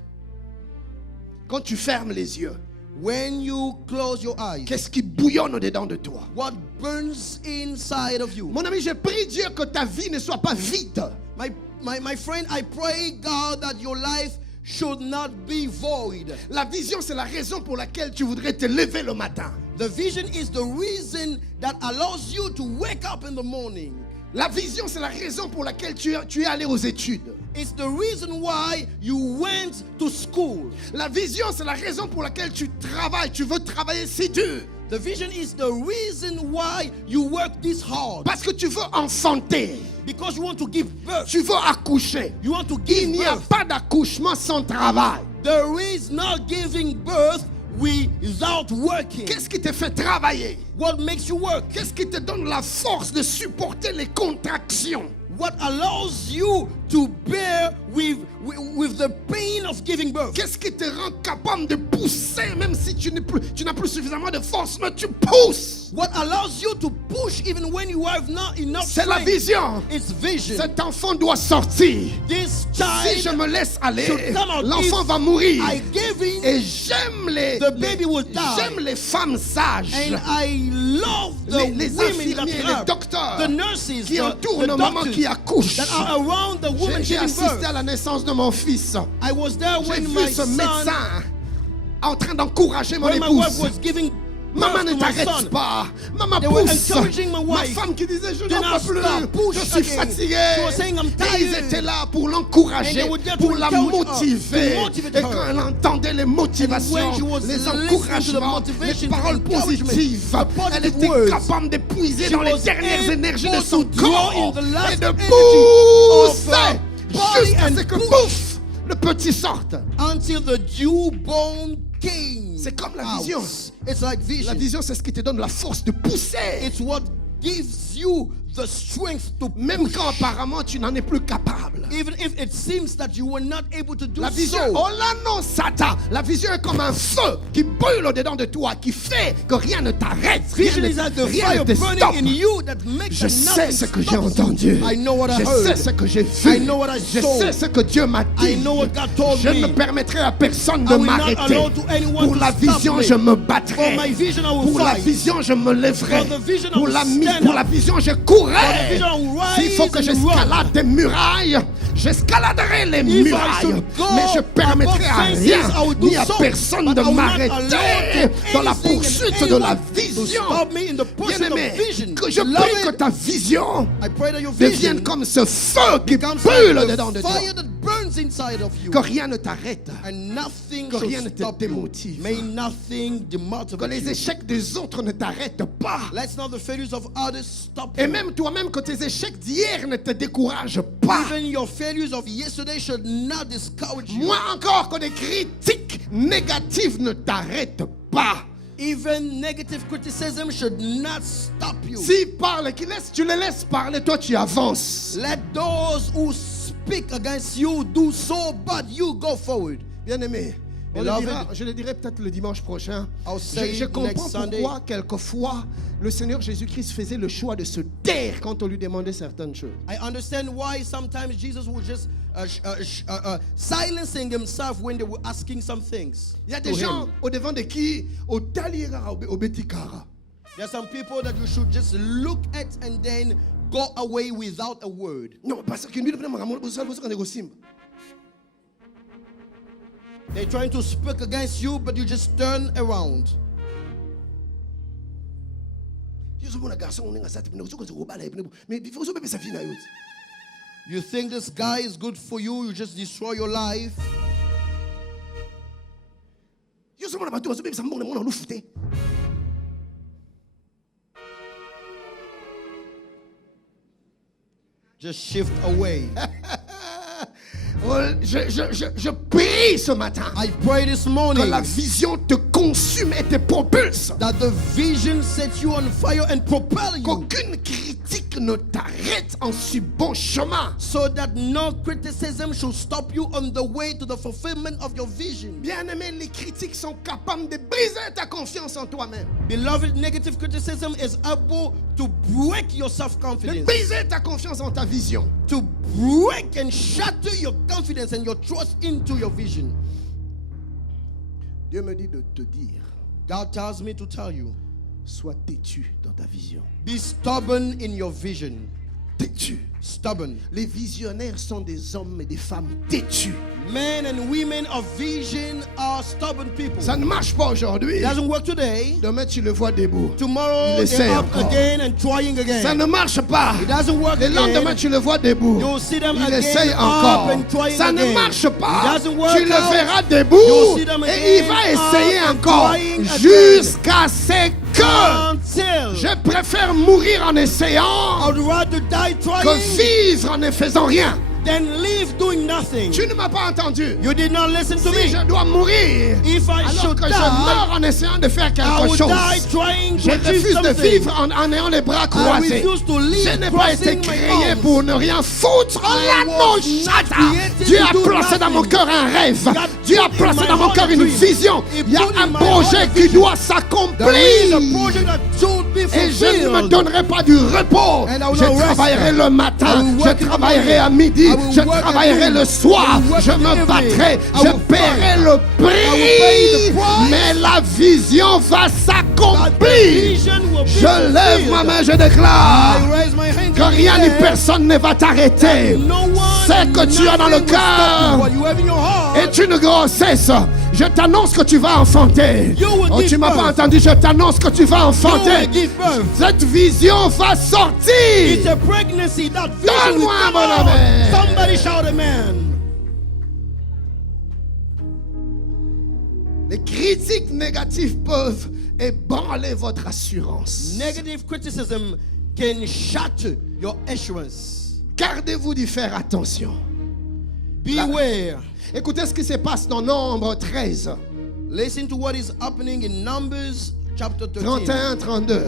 Quand tu fermes les yeux, When you close your eyes, qu'est-ce qui bouillonne au-dedans de toi? what burns inside of you? Mon ami, je prie Dieu que ta vie ne soit pas vide. My friend, I pray God that your life should not be void. La vision, c'est la raison pour laquelle tu voudrais te lever le matin. The vision is the reason that allows you to wake up in the morning. La vision, c'est la raison pour laquelle tu es allé aux études. It's the reason why you went to school. La vision, c'est la raison pour laquelle tu travailles. Tu veux travailler si dur. The vision is the reason why you work this hard. Parce que tu veux enfanter. Because you want to give birth. Tu veux accoucher. You want to Il give n'y a birth. pas d'accouchement sans travail. There is no giving birth without working. Qu'est-ce qui te fait travailler? What makes you work? Qu'est-ce qui te donne la force de supporter les contractions? What allows you to bear with the pain of giving birth? Qu'est-ce qui te rend capable de pousser même si tu n'as plus suffisamment de force, mais tu pousses? What allows you to push even when you have not enough C'est la strength? vision. It's vision. Cet enfant doit sortir. This Si je child me laisse aller, should come out. l'enfant If va mourir. I give in, Et j'aime the baby will die. j'aime les femmes sages. and I love the Les women infirmiers, that les have, docteurs the nurses, qui entourent the nos mamans doctors qui accouchent. that are around the woman J'ai giving assisté birth. à la naissance de mon fils. I was there J'ai when vu my ce son, médecin en train d'encourager mon when my wife épouse. was giving Maman, birth ne to my t'arrête son. pas. Maman, They were pousse. encouraging my Ma wife. femme qui disait, je Do n'en not peux plus. stop. Push Je suis again. fatigué. She was saying, I'm Et ils tired. étaient là pour And l'encourager, they were there pour to la encourage her, motiver. to motivate Et her. quand elle entendait les motivations, when she was les listening to the encouragements, motivation, les paroles the encouragement, positives, the positive elle était words, capable de puiser she dans les was dernières able énergies de to son draw corps in the last et de energy pousser of her body jusqu'à and ce que push. pouf, le petit sorte. until the newborn came. C'est comme la out. vision. It's like La vision. vision, c'est ce qui te donne la force de pousser. It's what gives you the strength to Même push. quand apparemment tu n'en es plus capable. Even if it seems that you were not able to do La vision, so. oh là non, Satan. La vision est comme un feu qui brûle au-dedans de toi, qui fait que rien ne t'arrête. Vision is like the fire ne te burning stoppe. in you that makes Je that sais nothing ce que j'ai stops you. entendu. I know what I Je heard. sais ce que j'ai vu. I know what I Je saw. sais ce que Dieu m'a dit. I know what God told Je me. ne permettrai à personne de I will not m'arrêter. allow to anyone Pour to la stop vision, me. je me For battrai. my vision, I will Pour la fight. vision, je me lèverai. For the vision, I Pour will la, stand pour up. la vision, je For the courrai. vision, I will rise S'il faut que and j'escalade run. des murailles, j'escaladerai les If I murailles. should go Mais je permettrai à above rien fences, I will do ni à so. personne But de I will not m'arrêter allow dans la anything and poursuite de la anyone to vision. stop me in the pursuit Bien-aimé, of vision. que je prie Beloved, que ta vision I pray that your devienne vision comme ce feu qui becomes brûle like dedans de the toi. fire that burns comes inside of you. Que rien ne t'arrête. And nothing Que rien should ne te stop you. démotive. May nothing Que demotivate les you. échecs des autres ne t'arrêtent pas. Let's not the failures of others stop Et you. même toi-même, que tes échecs d'hier ne te découragent pas. Even your failures of yesterday should not discourage you. Moins encore que des critiques négatives ne t'arrêtent pas. Even negative criticism should not stop you. S'ils parlent, tu les laisses parler, toi tu avances. Let those who speak against you do so, but you go forward. Bien-aimé, Beloved, je le dirai peut-être le dimanche prochain. I'll say Je it comprends next Sunday. pourquoi quelquefois le Seigneur Jésus-Christ faisait le choix de se taire quand on lui demandait certaines choses. I understand why sometimes Jesus would just silencing himself when they were asking some things. Il y a to des him. gens au devant de qui au taliera au betikara. There are some people that you should just look at and then go away without a word. Non, parce que lui ne peut pas négocier. They're trying to speak against you, but you just turn around. You think this guy is good for you, you just destroy your life. Just shift away. Je prie ce matin I pray this que morning la vision te consume et te propulse. that the vision sets you on fire and propel you, Qu'aucune critique ne t'arrête en si bon chemin. so that no criticism should stop you on the way to the fulfillment of your vision. Bien-aimé, les critiques sont capables de briser ta confiance en toi-même. Beloved, negative criticism is able to break your De self-confidence, briser ta confiance en ta vision. to break and shatter your confidence and your trust into your vision. Dieu me dit de te dire, God tells me to tell you, sois têtu dans ta vision. be stubborn in your vision. Têtu. Stubborn. Les visionnaires sont des hommes et des femmes têtus. Men and women of vision are stubborn people. Ça ne marche pas aujourd'hui. It doesn't work today. Demain, tu le vois debout. Tomorrow Il essaie they're up encore. again and trying again. Ça ne marche pas. It doesn't work Le lendemain, again. tu le vois debout. You'll see them Il again essaye up encore. and trying Ça ne again. marche pas. It doesn't work Tu le out. verras debout. You'll see them Et il va again essayer up and encore. trying again. Jusqu'à ce que Until je préfère mourir en essayant I'd rather die que trying vivre en ne faisant rien. than live doing nothing. Tu ne m'as pas entendu. You did not listen to Si me. je dois mourir If I alors should que je die, meurs en essayant de faire I quelque would chose, die trying je to achieve refuse de something. vivre en ayant les bras croisés. refuse to live Je n'ai pas été crossing my créé arms. pour ne rien foutre. I Là, was non, not chata. created Dieu to a do placé dans mon nothing. cœur un rêve. God Dieu a put in placé my dans mon heart cœur a une dream. vision. He Il y a put in un my projet heart a qui vision. doit There is a s'accomplir. project that should be Et je ne me fulfilled. donnerai pas du repos. And I will Je not rest. travaillerai le I matin, will je work in the travaillerai à morning. midi, I will je work at travaillerai noon. le soir, I will work je in the me evening. battrai, I je will paierai fight. le pay the prix. price. Mais la vision va That the s'accomplir. vision will be Je lève fulfilled. ma main, je déclare I raise my hand que in the rien ni air. personne ne va t'arrêter. No one C'est and que tu as dans le nothing will stop you. cœur What you have in your heart, est une grossesse. Je t'annonce que tu vas enfanter. You will Oh, tu give m'as pas birth. entendu, je t'annonce que tu vas you enfanter. will give birth. Cette vision va It's sortir. a pregnancy. That vision will Donne-moi un come bon out. amen. Somebody shout amen. Les critiques négatives peuvent ébranler votre assurance. Negative criticism can shatter your assurance. Gardez-vous d'y faire attention. Beware. Écoutez ce qui se passe dans Nombre 13, Listen to what is happening in Numbers chapter 13. 31, 32.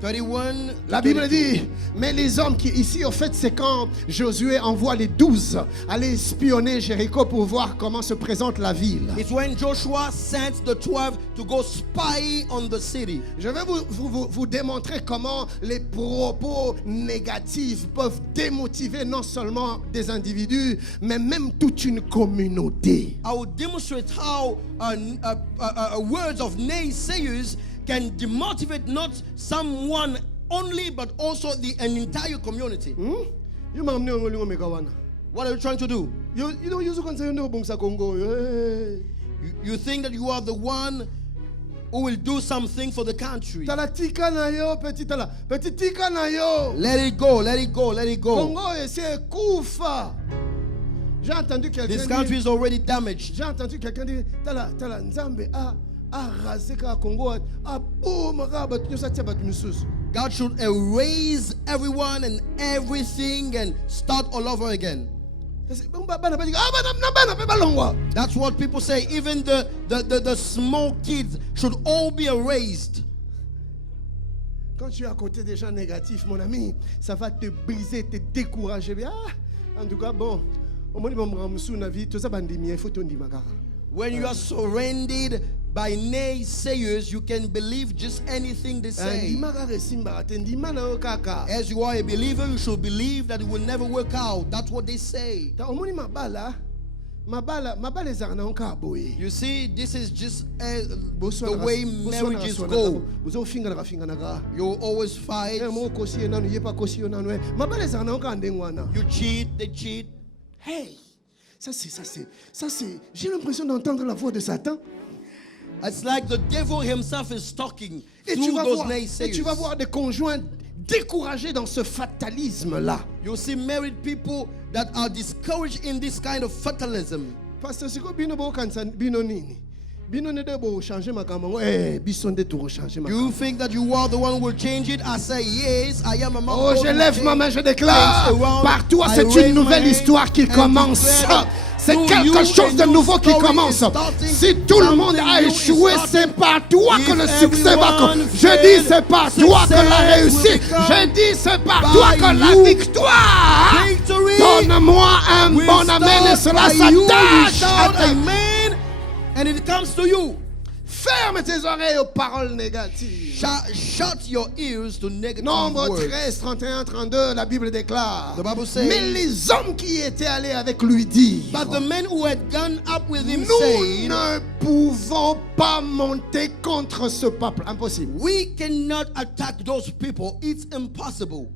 31. La Bible dit, mais les hommes qui ici, au fait, c'est quand Josué envoie les 12 aller espionner Jéricho pour voir comment se présente la ville. It's when Joshua sent the 12 to go spy on the city. Je vais vous démontrer comment les propos négatifs peuvent démotiver non seulement des individus, mais même toute une communauté. I will demonstrate how words of naysayers can demotivate not someone only, but also an entire community. What are you trying to do? You think that you are the one who will do something for the country. Let it go, let it go, let it go. J'ai entendu quelqu'un This country dire, is already damaged. j'ai entendu quelqu'un dire, tala Nzambe a rasé ka Congo a boum rabat nyusa tia bat misusu. God should erase everyone and everything and start all over again. That's what people say. Even the small kids should all be erased. Quand tu es à côté des gens négatifs, mon ami, ça va te briser, te décourager. En tout cas, bon, when you are surrounded by naysayers, you can believe just anything they say. As you are a believer, you should believe that it will never work out. That's what they say. You see, this is just the way marriages go. You always fight. You cheat, they cheat. Hey, ça c'est. J'ai l'impression d'entendre la voix de Satan. It's like the devil himself is talking through those naysayers. Et tu vas voir des conjoints découragés dans ce fatalisme-là. You see married people that are discouraged in this kind of fatalism. Pasteur, c'est quoi bino bo kansa bino nini? Bino ne debo changer makambo. Bisonde tout changer makambo. You think that you are the one who will change it? I say yes, I am a man. Oh, je lève ma main, je déclare. Par toi, c'est une nouvelle histoire qui commence. C'est quelque chose de nouveau qui commence. Si tout le monde a échoué, c'est par toi que le succès va commencer. Je dis, c'est par toi que la réussite. Je dis, c'est par toi que la victoire. Donne-moi un bon amen et cela s'attache. Amen. And it comes to you. Ferme tes oreilles aux paroles négatives. Shut your ears to negative Nombre words. 13, 31, 32, la Bible déclare. The Bible says, mais les hommes qui étaient allés avec lui dirent, but the men who had gone up with him nous said, ne pouvons pas monter contre ce peuple. Impossible. we cannot attack those people. It's impossible.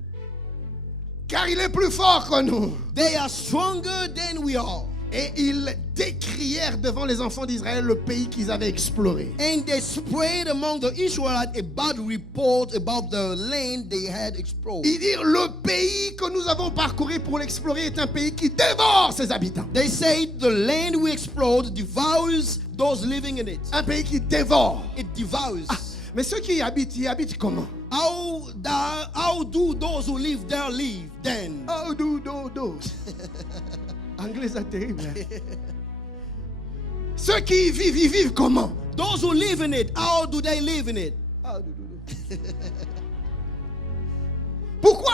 Car il est plus fort que nous. They are stronger than we are. Et ils décrièrent devant les enfants d'Israël le pays qu'ils avaient exploré. And they spread among the Israelites a bad report about the land they had explored. Ils dirent, le pays que nous avons parcouru pour l'explorer est un pays qui dévore ses habitants. They said the land we explored devours those living in it. Un pays qui dévore. It devours. Mais ceux qui y habitent comment? How do those who live there live then? How do those? Anglais, c'est terrible. Ceux qui y vivent, ils vivent comment? Those who live in it, how do they live in it? Pourquoi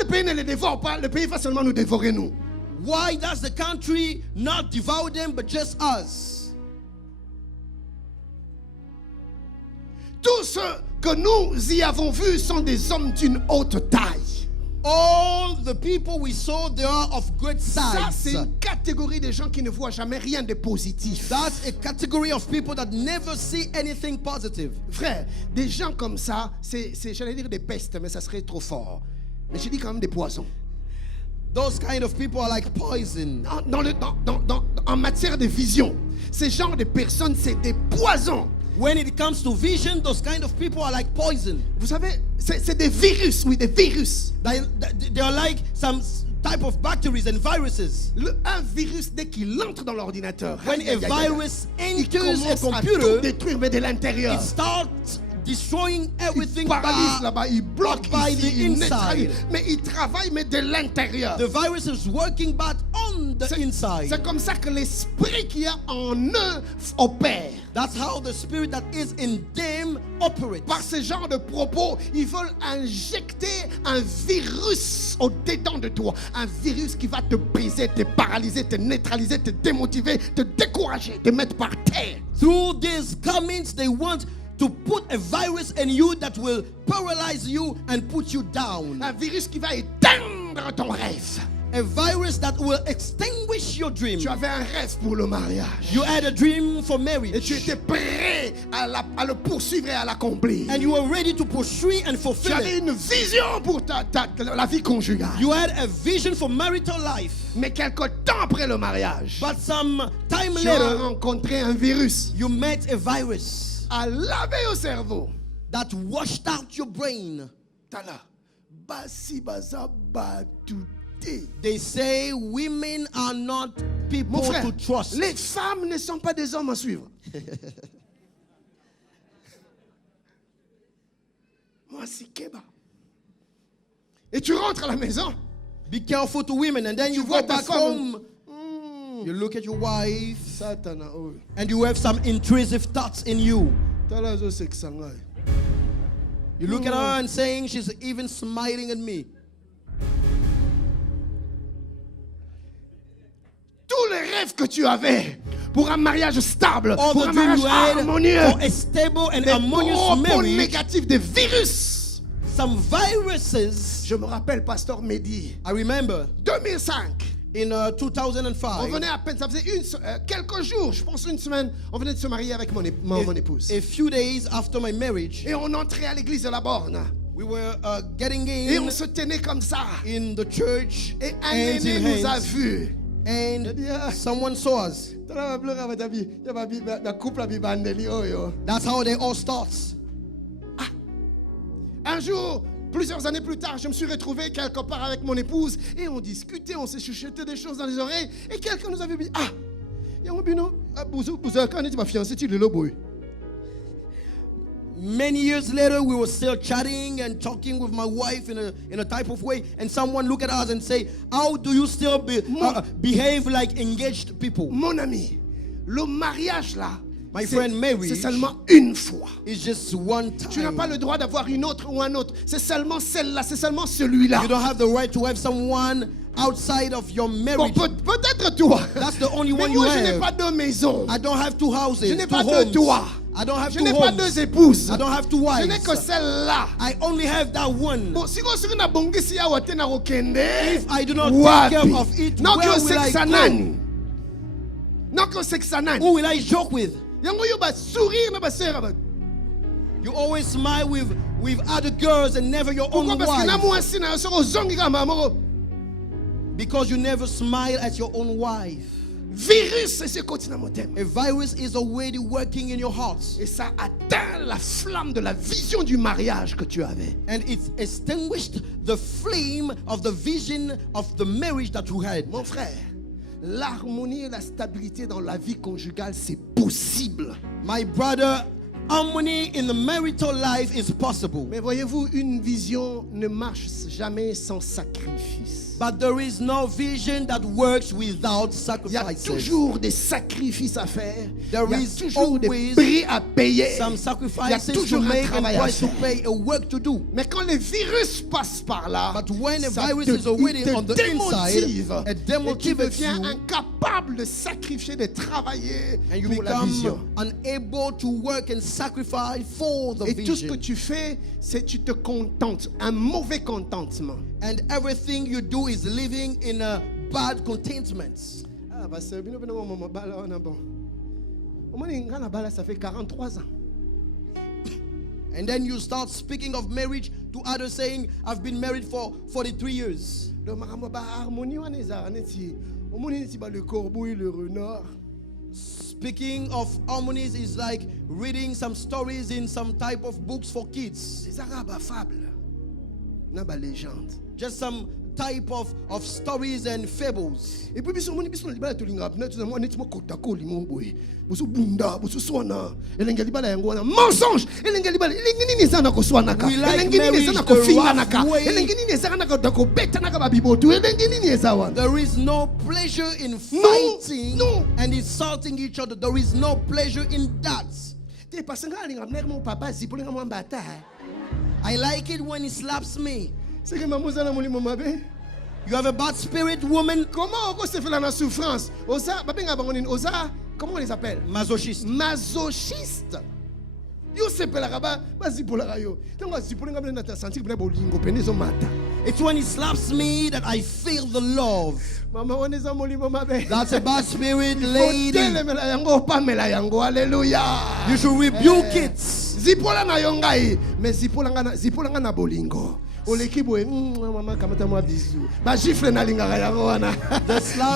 le pays ne les dévore pas? Le pays va seulement nous dévorer, nous. Why does the country not devour them but just us? Tous ceux que nous y avons vus sont des hommes d'une haute taille. All the people we saw, they are of great size. Ça, c'est une catégorie de gens qui ne voient jamais rien de positif. That's a category of people that never see anything positive. Frère, des gens comme ça, j'allais dire des pestes, mais ça serait trop fort. Mais je dis quand même des poisons. Those kind of people are like poison. En matière de vision, ces genres de personnes, c'est des poisons. When it comes to vision, those kind of people are like poison. Vous savez, c'est des virus, oui, des virus. They are like some type of bacteria and viruses. Un virus, dès qu'il entre dans l'ordinateur, when a virus il enters a commence à computer, tout détruire, mais de l'intérieur. it starts destroying everything Il paralyse là-bas, il bloque by ici, the il inside. neutralise, mais il travaille, mais de l'intérieur. The virus is working but on the inside. C'est comme ça que l'esprit qu'il y a en eux opère. That's how the spirit that is in them operates. Par ce genre de propos, ils veulent injecter un virus au-dedans de toi. Un virus qui va te briser, te paralyser, te neutraliser, te démotiver, te décourager, te mettre par terre. Through these comments, they want to put a virus in you that will paralyze you and put you down. Un virus qui va éteindre ton rêve. A virus that will extinguish your dream. Tu avais un rêve pour le mariage. You had a dream for marriage. Et tu étais prêt à le poursuivre et à l'accomplir. And you were ready to pursue and Tu fulfill avais it. une vision pour la vie conjugale. You had a vision for marital life. Mais quelque temps après le mariage, But some time tu as later, rencontré un virus you met a virus à laver au cerveau. that washed out your brain. Tala, basi baza batu respecter. They say women are not people Mon frère, to trust. les femmes ne sont pas des hommes à suivre. Moi, c'est Keba. Et tu rentres à la maison. Be careful to women, and then you vois go ta back femme. home. You look at your wife, Satana, oh. and you have some intrusive thoughts in you. Talazo seksangai. You look at her and saying she's even smiling at me. Tous les rêves que tu avais pour un mariage stable, All pour the un dreams mariage you had harmonieux, for a stable and des harmonious propos marriage, négatifs, des virus. some viruses. Je me rappelle, Pasteur Mehdi, I remember 2005. in On 2005, venait à peine, ça faisait quelques jours, je pense une semaine, on venait de se marier avec mon épouse. a few days after my marriage, Et on entrait à l'église de la Borne. we were getting Et in on se tenait comme ça. in the church, Et un hands aîné in nous a hands, vus. and someone saw us. That's how they all start. Un jour, plusieurs années plus tard, je me suis retrouvé quelque part avec mon épouse et on discutait, on s'est chuchoté des choses dans les oreilles et quelqu'un nous avait dit, Many years later, we were still chatting and talking with my wife in a type of way, and someone look at us and say, "How do you still behave like engaged people?" Mon ami, le mariage là, My friend, marriage c'est seulement une fois. It's just one Tu n'as time. pas le droit d'avoir une autre ou un autre. C'est seulement celle-là, c'est seulement celui-là. You don't have the right to have someone outside of your Bon, marriage. peut-être toi. That's the only Mais one moi, you je n'ai have. pas deux maisons. I don't have two houses, Je n'ai two pas homes. deux toits. I don't have Je two n'ai pas homes. deux épouses. I don't have two Je n'ai wives. que celle-là. I only have that one. Bon, si on na bongisi ya wote na rokende. If I do not wapi? take care of it, Non where que will I sexa go? nani? Non que sexa nani? Who will I joke with? Yango yo ba sourire na ba sera ba. You always smile with other girls and never your own Pourquoi? Parce que na wife. mwasi na so ozongi kama moko. Because you never smile at your own wife. Virus c'est continue mon thème. A virus is already working in your heart. Et ça atteint la flamme de la vision du mariage que tu avais. And it's extinguished the flame of the vision of the marriage that you had. Mon frère, l'harmonie et la stabilité dans la vie conjugale, c'est possible. My brother, harmony in the marital life is possible. Mais voyez-vous, une vision ne marche jamais sans sacrifice. But there is no vision that works without Il y a sacrifices. toujours des sacrifices à faire. There Il y a is toujours des always prix à payer. Some Il y a sacrifices to toujours un make and travail à price to faire. pay, a work to do. Mais quand les virus passent par là, But when a ça virus te, is already il on te the inside, démotive. it Et tu demotivates deviens you, incapable de sacrifier, de travailler and you pour la vision. become unable to work and sacrifice for the Et tout ce que vision. tu fais, c'est tu te contentes. Un mauvais contentement. And everything you do is living in a bad contentment. Ah, parce que on a bon. Au moins, ça fait 43 ans. And then you start speaking of marriage to others, saying, I've been married for 43 years. Le harmonie, on est au moins, le corbeau et le renard. Speaking of harmonies is like reading some stories in some type of books for kids. Les Arabes fables. N'a pas légende. Just some type of stories and fables. Et puis, biso libala to linga na tu mo netimo kota ko limo boy. Boso bunda, boso swana. Elenga libala yango wana mensonge. Elenga libala elengi nini ezana ko swana ka. We like Elengi nini ezana ko marriage the finga rough naka. way. Elengi nini ezana ko ko beta naka ba bibotu. Elengi nini ezawa. There is no pleasure in No, fighting no. and insulting each other. There is no pleasure in that. Te pasanga linga mner mon papa zipolinga mo mbata. I like it when he slaps me. C'est que maman zana molimo mabe. You have a bad spirit, woman. Comment on se fait la souffrance? Osa, babenga bangonine, osa, comment on les appelle? Masochiste. Masochiste. Yo sepela kaba, bazipola kayo. Tango zipolinga bena ta sentir bena bolingo penezo mata. It's when he slaps me that I feel the love. Mama oneza molimo mabe. That's a bad spirit, lady. Otelemela yango pamela yango. Hallelujah. You should rebuke it. Zipola na yongai, mais zipola nga na bolingo. Oleki boye, maman kamata moi bisou. Ba gifle na lingaka yango wana.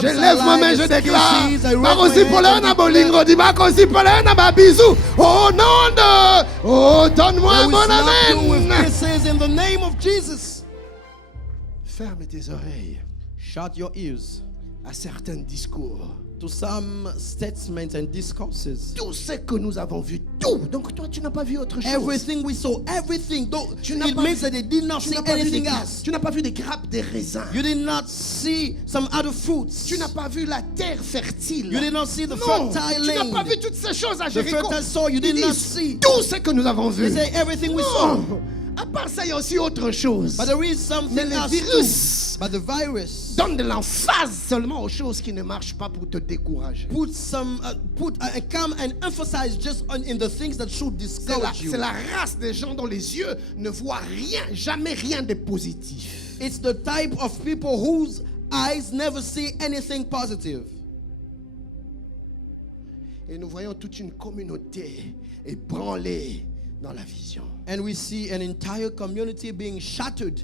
Je lève ma main, je déclare. Bako zipola na bolingo, di bako zipola na ba bisou. Au nom de, oh donne-moi un bon amen. Kisses in the name of Jesus. Ferme tes oreilles. Shut your ears à certains discours. to some statements and discourses. Tout ce que nous avons vu, tout. Donc toi, tu n'as pas vu autre chose. Everything we saw, everything. Though Tu n'as it pas means vu- that they did not Tu see n'as pas vu anything des- else. tu n'as pas vu des grappes, des raisins. You did not see some other fruits. Tu n'as pas vu la terre fertile. You did not see the Non, fertile tu n'as pas land. vu toutes ces choses à The Jéricho. fertile soil you Ils did not disent, see. tout ce que nous avons vu. They say everything we saw. Non. À part ça, il y a aussi autre chose. But there is Mais something le else virus too. But the virus donne de l'emphase seulement aux choses qui ne marchent pas pour te décourager. come and emphasize just in the things that should discourage you. C'est la race des gens dont les yeux ne voient rien, jamais rien de positif. It's the type of people whose eyes never see anything positive. Et nous voyons toute une communauté ébranlée dans la vision. And we see an entire community being shattered.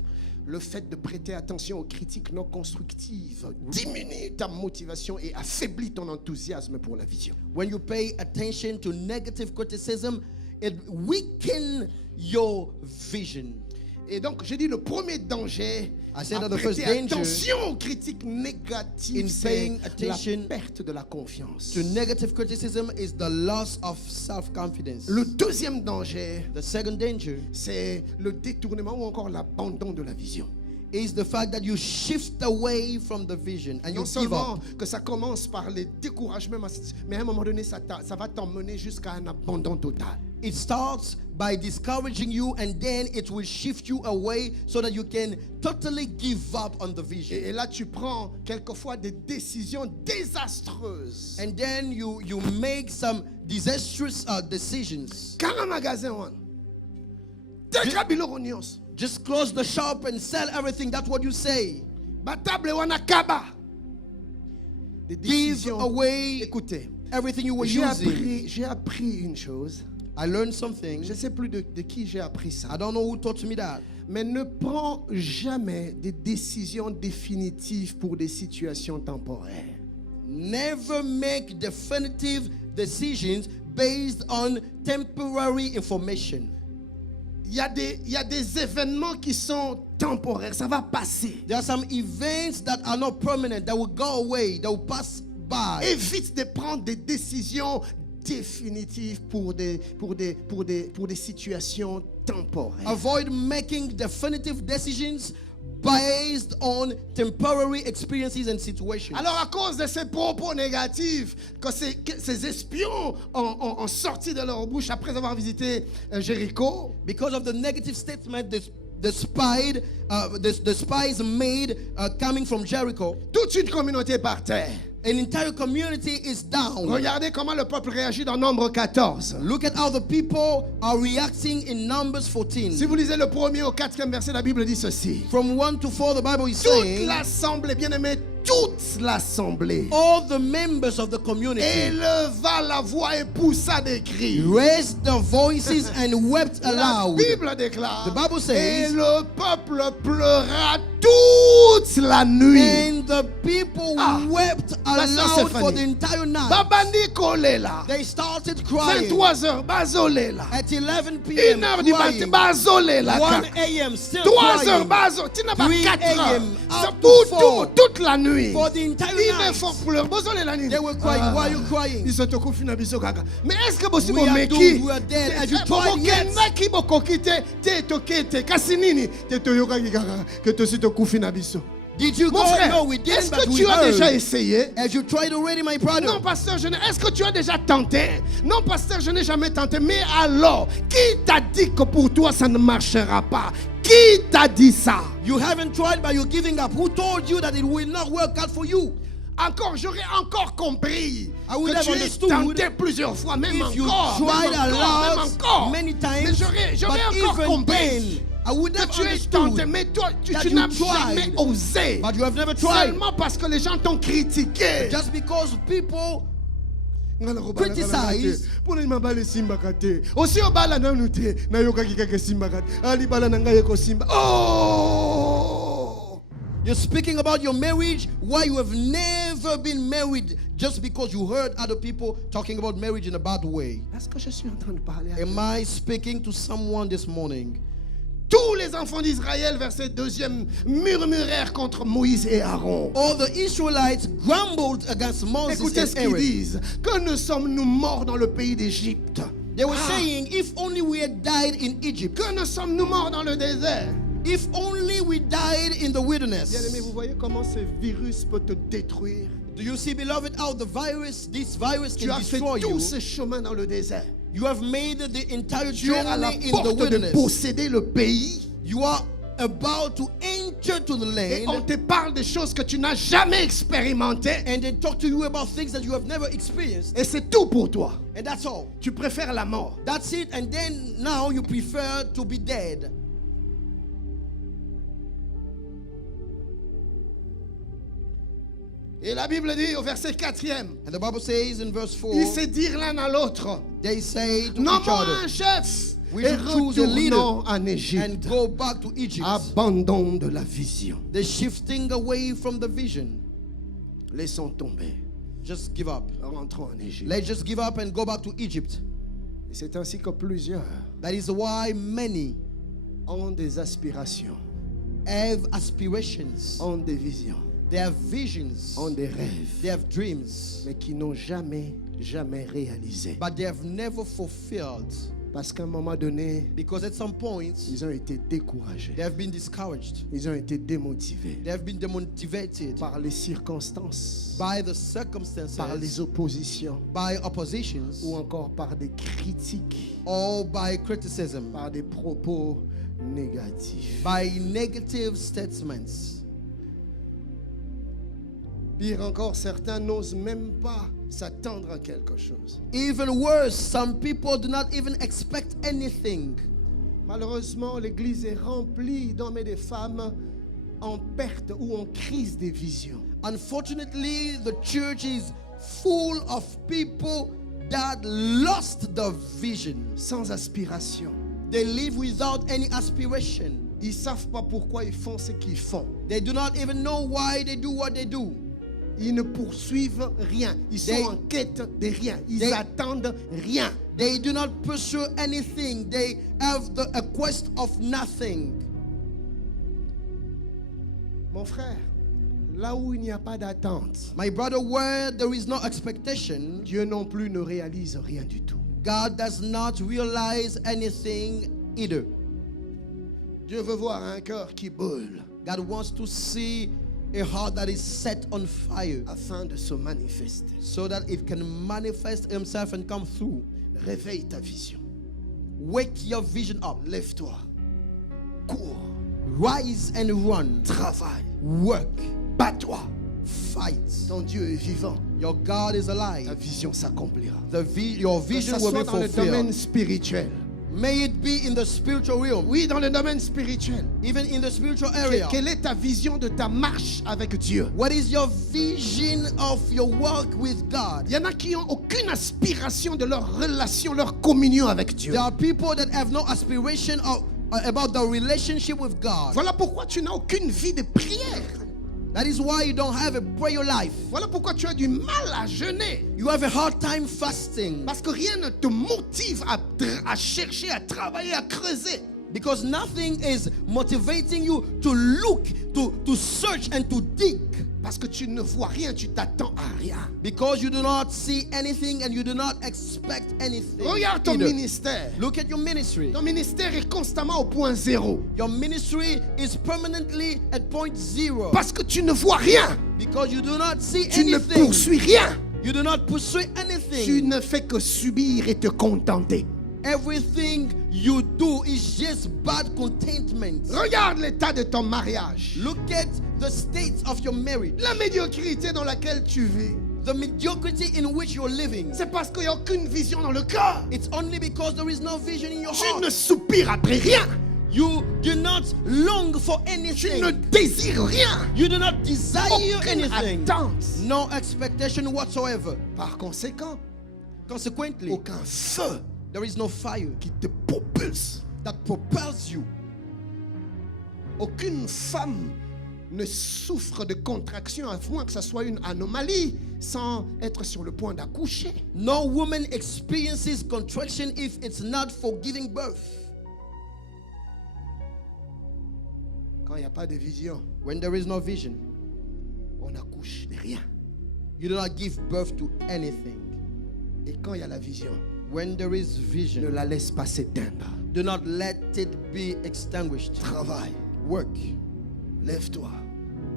Le fait de prêter attention aux critiques non constructives diminue ta motivation et affaiblit ton enthousiasme pour la vision. When you pay attention to negative criticism, it weakens your vision. Et donc, j'ai dit le premier danger I said à that the first prêter danger attention aux critiques négatives, in c'est paying la attention perte de la confiance. To negative criticism is the loss of self-confidence. Le deuxième danger, The second danger c'est le détournement ou encore l'abandon de la vision. is the fact that you shift away from the vision and you Non give seulement up. que ça commence par les découragements, mais à un moment donné, ça va t'emmener jusqu'à un abandon total. It starts by discouraging you and then it will shift you away so that you can totally give up on the vision. Et là, tu prends quelquefois des décisions désastreuses. And then you make some disastrous decisions. Quand un magasin, Tekabilo Ronios, Just close the shop and sell everything. That's what you say. Batable Wanakaba. Des Give décisions. away Écoutez, everything you were using. j'ai appris une chose. I learned something. Je ne sais plus de qui j'ai appris ça. I don't know who taught me that. Mais ne prends jamais des décisions définitives pour des situations temporaires. Never make definitive decisions based on temporary information. Il y a des événements qui sont temporaires, ça va passer. There are some events that are not permanent, that will go away, that will pass by. Évite de prendre des décisions définitives pour des situations temporaires. Avoid making definitive decisions based on temporary experiences and situations. Alors à cause de ces propos négatifs que ces espions ont sorti de leur bouche après avoir visité Jéricho, Because of the negative statement the spies made coming from Jericho, toute une communauté par terre. an entire community is down. Regardez comment le peuple réagit dans Nombre 14. Look at how the people are reacting in Numbers 14. Si vous lisez le 1er au 4e verset, la Bible dit ceci. From 1 to 4, the Bible is Toute saying, l'assemblée, bien aimé, toute l'assemblée all the members of the community éleva la voix et poussa des cris. raised their voices and wept La aloud. Bible déclare, The Bible says, et le peuple pleura toute la nuit. And the people wept Pastor aloud for Stephanie. the entire night. Babandi kolela. They started crying 23h, bazolela. at 11 p.m. 1h du matin, crying. bazolela. 1 a.m. still 3h, crying bazo. Tu n'as pas 3 4 heures. a.m. C'est up pour to 4. toute la nuit. for the entire Il me night. faut pleurer. Bazolela nini. They were crying. Why are you crying? Ils sont au coup fina biso kaka. Mais est-ce que bosi We bo are meki? doomed. We are dead. Have you tried yet? Bokendaki bokoki te tokete. Kasi nini? Te toyokaki kaka. Que tosi to kufina biso. Did you Mon go? frère, No, we est-ce didn't, but que we tu as déjà heard. essayé? Have you tried already, my brother? Non, pasteur, est-ce que tu as déjà tenté? Non, pasteur, je n'ai jamais tenté. Mais alors, qui t'a dit que pour toi ça ne marchera pas? Qui t'a dit ça? You haven't tried, but you're giving up. Who told you that it will not work out for you? J'aurais encore compris I would que have tu es understood tenté plusieurs fois, même if you encore, tried même a encore, même lot, encore. many Mais times, j'aurais but encore even compris then, I would que have tu es tenté, understood, mais toi, tu that n'as you tried, jamais osé. but you have never tried. Seulement parce que les gens t'ont critiqué. Just because people criticize. Pona mabale simba kate. Osi obala nanu te. Na yokaki kake simba kate. Ali bala nanga yeko simba. Oh! You're speaking about your marriage, why you have never been married, just because you heard other people talking about marriage in a bad way. Est-ce que je suis en train de parler à Am I speaking to someone this morning? Tous les enfants d'Israël, verset 2, murmurèrent contre Moïse et Aaron. All the Israelites grumbled against Moses Écoutez ce and qu'ils Aaron. disent. Que ne sommes-nous morts dans le pays d'Égypte? They were saying, if only we had died in Egypt. Que ne sommes-nous morts dans le désert? If only we died in the wilderness. Bien-aimé, vous voyez comment ce virus peut te détruire? Do you see, beloved, how this virus Tu can as fait destroy tout you? ce chemin dans le désert. You have made the entire Tu es à la journey in the porte de wilderness. posséder le pays. You are about to enter to the Et on land, te parle des choses que tu n'as jamais expérimentées. and they talk to you about things that you have never experienced, Et c'est tout pour toi. and that's all. Tu préfères la mort. That's it, and then now you prefer to be dead. Et la Bible dit au verset 4e, And the Bible says in verse 4, ils se dirent l'un à l'autre, they say to each nommons other, un chef We et should choose a leader retournons en and Égypte. go back to Egypt. Abandon de la vision. They're shifting away from the vision. Laissons tomber. Just give up. Rentrons en Égypte. Let's just give up and go back to Egypt. Et c'est ainsi que plusieurs That is why many ont des aspirations, have aspirations, ont des visions, they have visions, ont des rêves, they have dreams, mais qui n'ont jamais réalisé. but they have never fulfilled, Parce qu'à un moment donné, because at some point ils ont été découragés. they have been discouraged, Ils ont été démotivés they have been demotivated par les circonstances, by the circumstances, par les oppositions, by oppositions, ou encore par des critiques, or by criticism, par des propos négatifs. by negative statements. Pire encore, certains n'osent même pas s'attendre à quelque chose. Even worse, some people do not even expect anything. Malheureusement, l'église est remplie d'hommes et de femmes en perte ou en crise des visions. Unfortunately, the church is full of people that lost the vision. Sans aspiration. They live without any aspiration. Ils ne savent pas pourquoi ils font ce qu'ils font. They do not even know why they do what they do. Ils ne poursuivent rien. Ils sont en quête de rien. Ils attendent rien. They do not pursue anything. They have a quest of nothing. Mon frère, là où il n'y a pas d'attente, My brother, where there is no expectation, Dieu non plus ne réalise rien du tout. God does not realize anything either. Dieu veut voir un cœur qui brûle God wants to see a heart that is set on fire afin de se manifester. so that it can manifest himself and come through. Réveille ta vision. Wake your vision up. Lève-toi. Cours. Rise and run. Travaille. Work. Bats-toi. Fight. Ton Dieu est vivant. Your God is Ta alive. vision s'accomplira. Your Que vision ça will soit be dans le domaine fulfilled. spirituel. May it be in the spiritual realm. Oui, dans le domaine spirituel. Even in the spiritual area. Quelle est ta vision de ta marche avec Dieu? What is your vision of your walk with God? Il y en a qui n'ont aucune aspiration de leur relation, leur communion avec Dieu. There are people that have no aspiration about the relationship with God. Voilà pourquoi tu n'as aucune vie de prière. That is why you don't have a prayer life. Voilà pourquoi tu as du mal à jeûner. You have a hard time fasting Parce que rien ne te motive à chercher, à travailler, à creuser. because nothing is motivating you to look, to search and to dig. Parce que tu ne vois rien, tu t'attends à rien. Because you do not see anything and you do not expect anything. Regarde ton either. ministère. Look at your ministry. Ton ministère est constamment au point zéro. Your ministry is permanently at point zero. Parce que tu ne vois rien. Because you do not see Tu ne anything. poursuis rien. You do not pursue Tu anything. ne fais que subir et te contenter. Everything you do is just bad contentment. Regarde l'état de ton mariage. Look at the state of your marriage. La médiocrité dans laquelle tu vis. The mediocrity in which you're living. C'est parce qu'il n'y a aucune vision dans le cœur. It's only because there is no vision in your Tu heart. ne soupires après rien. You do not long for Tu anything. ne désires rien. You do not desire Aucune anything. attente. No expectation whatsoever. Par conséquent, Consequently, aucun feu there is no fire qui te propulse. that propels you. Aucune femme ne souffre de contraction à moins que ce soit une anomalie sans être sur le point d'accoucher. No woman experiences contraction if it's not for giving birth. Quand il n'y a pas de vision, when there is no vision, on accouche de rien. you do not give birth to anything. Et quand il y a la vision, When there is ne vision, la laisse pas s'éteindre. do not let it be extinguished. Travaille, Work, lève-toi,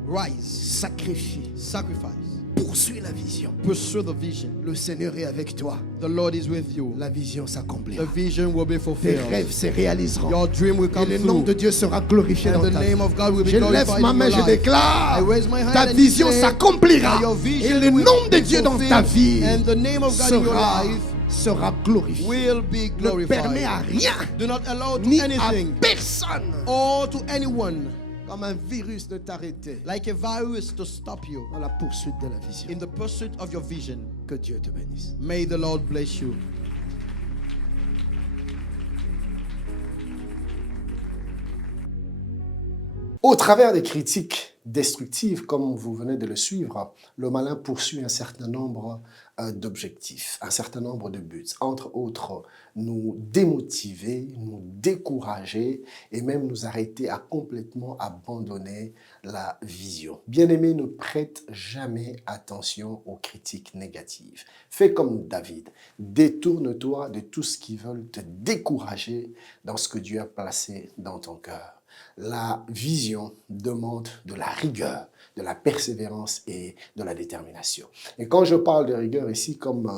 rise, sacrifie, sacrifice, poursuis la vision. pursue the vision. Le Seigneur est avec toi. The Lord is with you. La vision The s'accomplira. vision will be Tes fulfilled. rêves se réaliseront. Your dream will Et come le nom through. de Dieu sera glorifié And dans the ta vie. name of God will be Je lève glorified ma in main, your je life. déclare, I raise my hand ta and vision say, s'accomplira. your Et vision le will nom de be Dieu dans ta fulfilled. vie And the name of God in your life sera glorifié. will be Ne permets à glorified. rien, Do not allow to ni à anything personne, or to anyone comme un virus de t'arrêter like a virus to stop you dans la poursuite de la vision. in the pursuit of your vision. Que Dieu te bénisse. May the Lord bless you. Au travers des critiques destructives, comme vous venez de le suivre, le malin poursuit un certain nombre d'objectifs, un certain nombre de buts. Entre autres, nous démotiver, nous décourager et même nous arrêter à complètement abandonner la vision. Bien-aimé, ne prête jamais attention aux critiques négatives. Fais comme David, détourne-toi de tout ce qui veut te décourager dans ce que Dieu a placé dans ton cœur. La vision demande de la rigueur, de la persévérance et de la détermination. Et quand je parle de rigueur ici, comme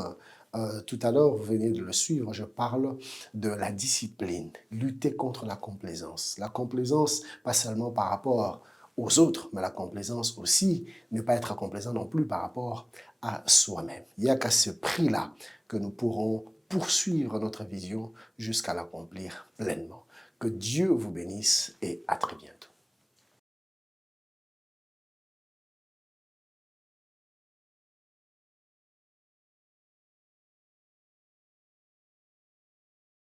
tout à l'heure, vous venez de le suivre, je parle de la discipline, lutter contre la complaisance. La complaisance, pas seulement par rapport aux autres, mais la complaisance aussi, ne pas être complaisant non plus par rapport à soi-même. Il n'y a qu'à ce prix-là que nous pourrons poursuivre notre vision jusqu'à l'accomplir pleinement. Que Dieu vous bénisse et à très bientôt.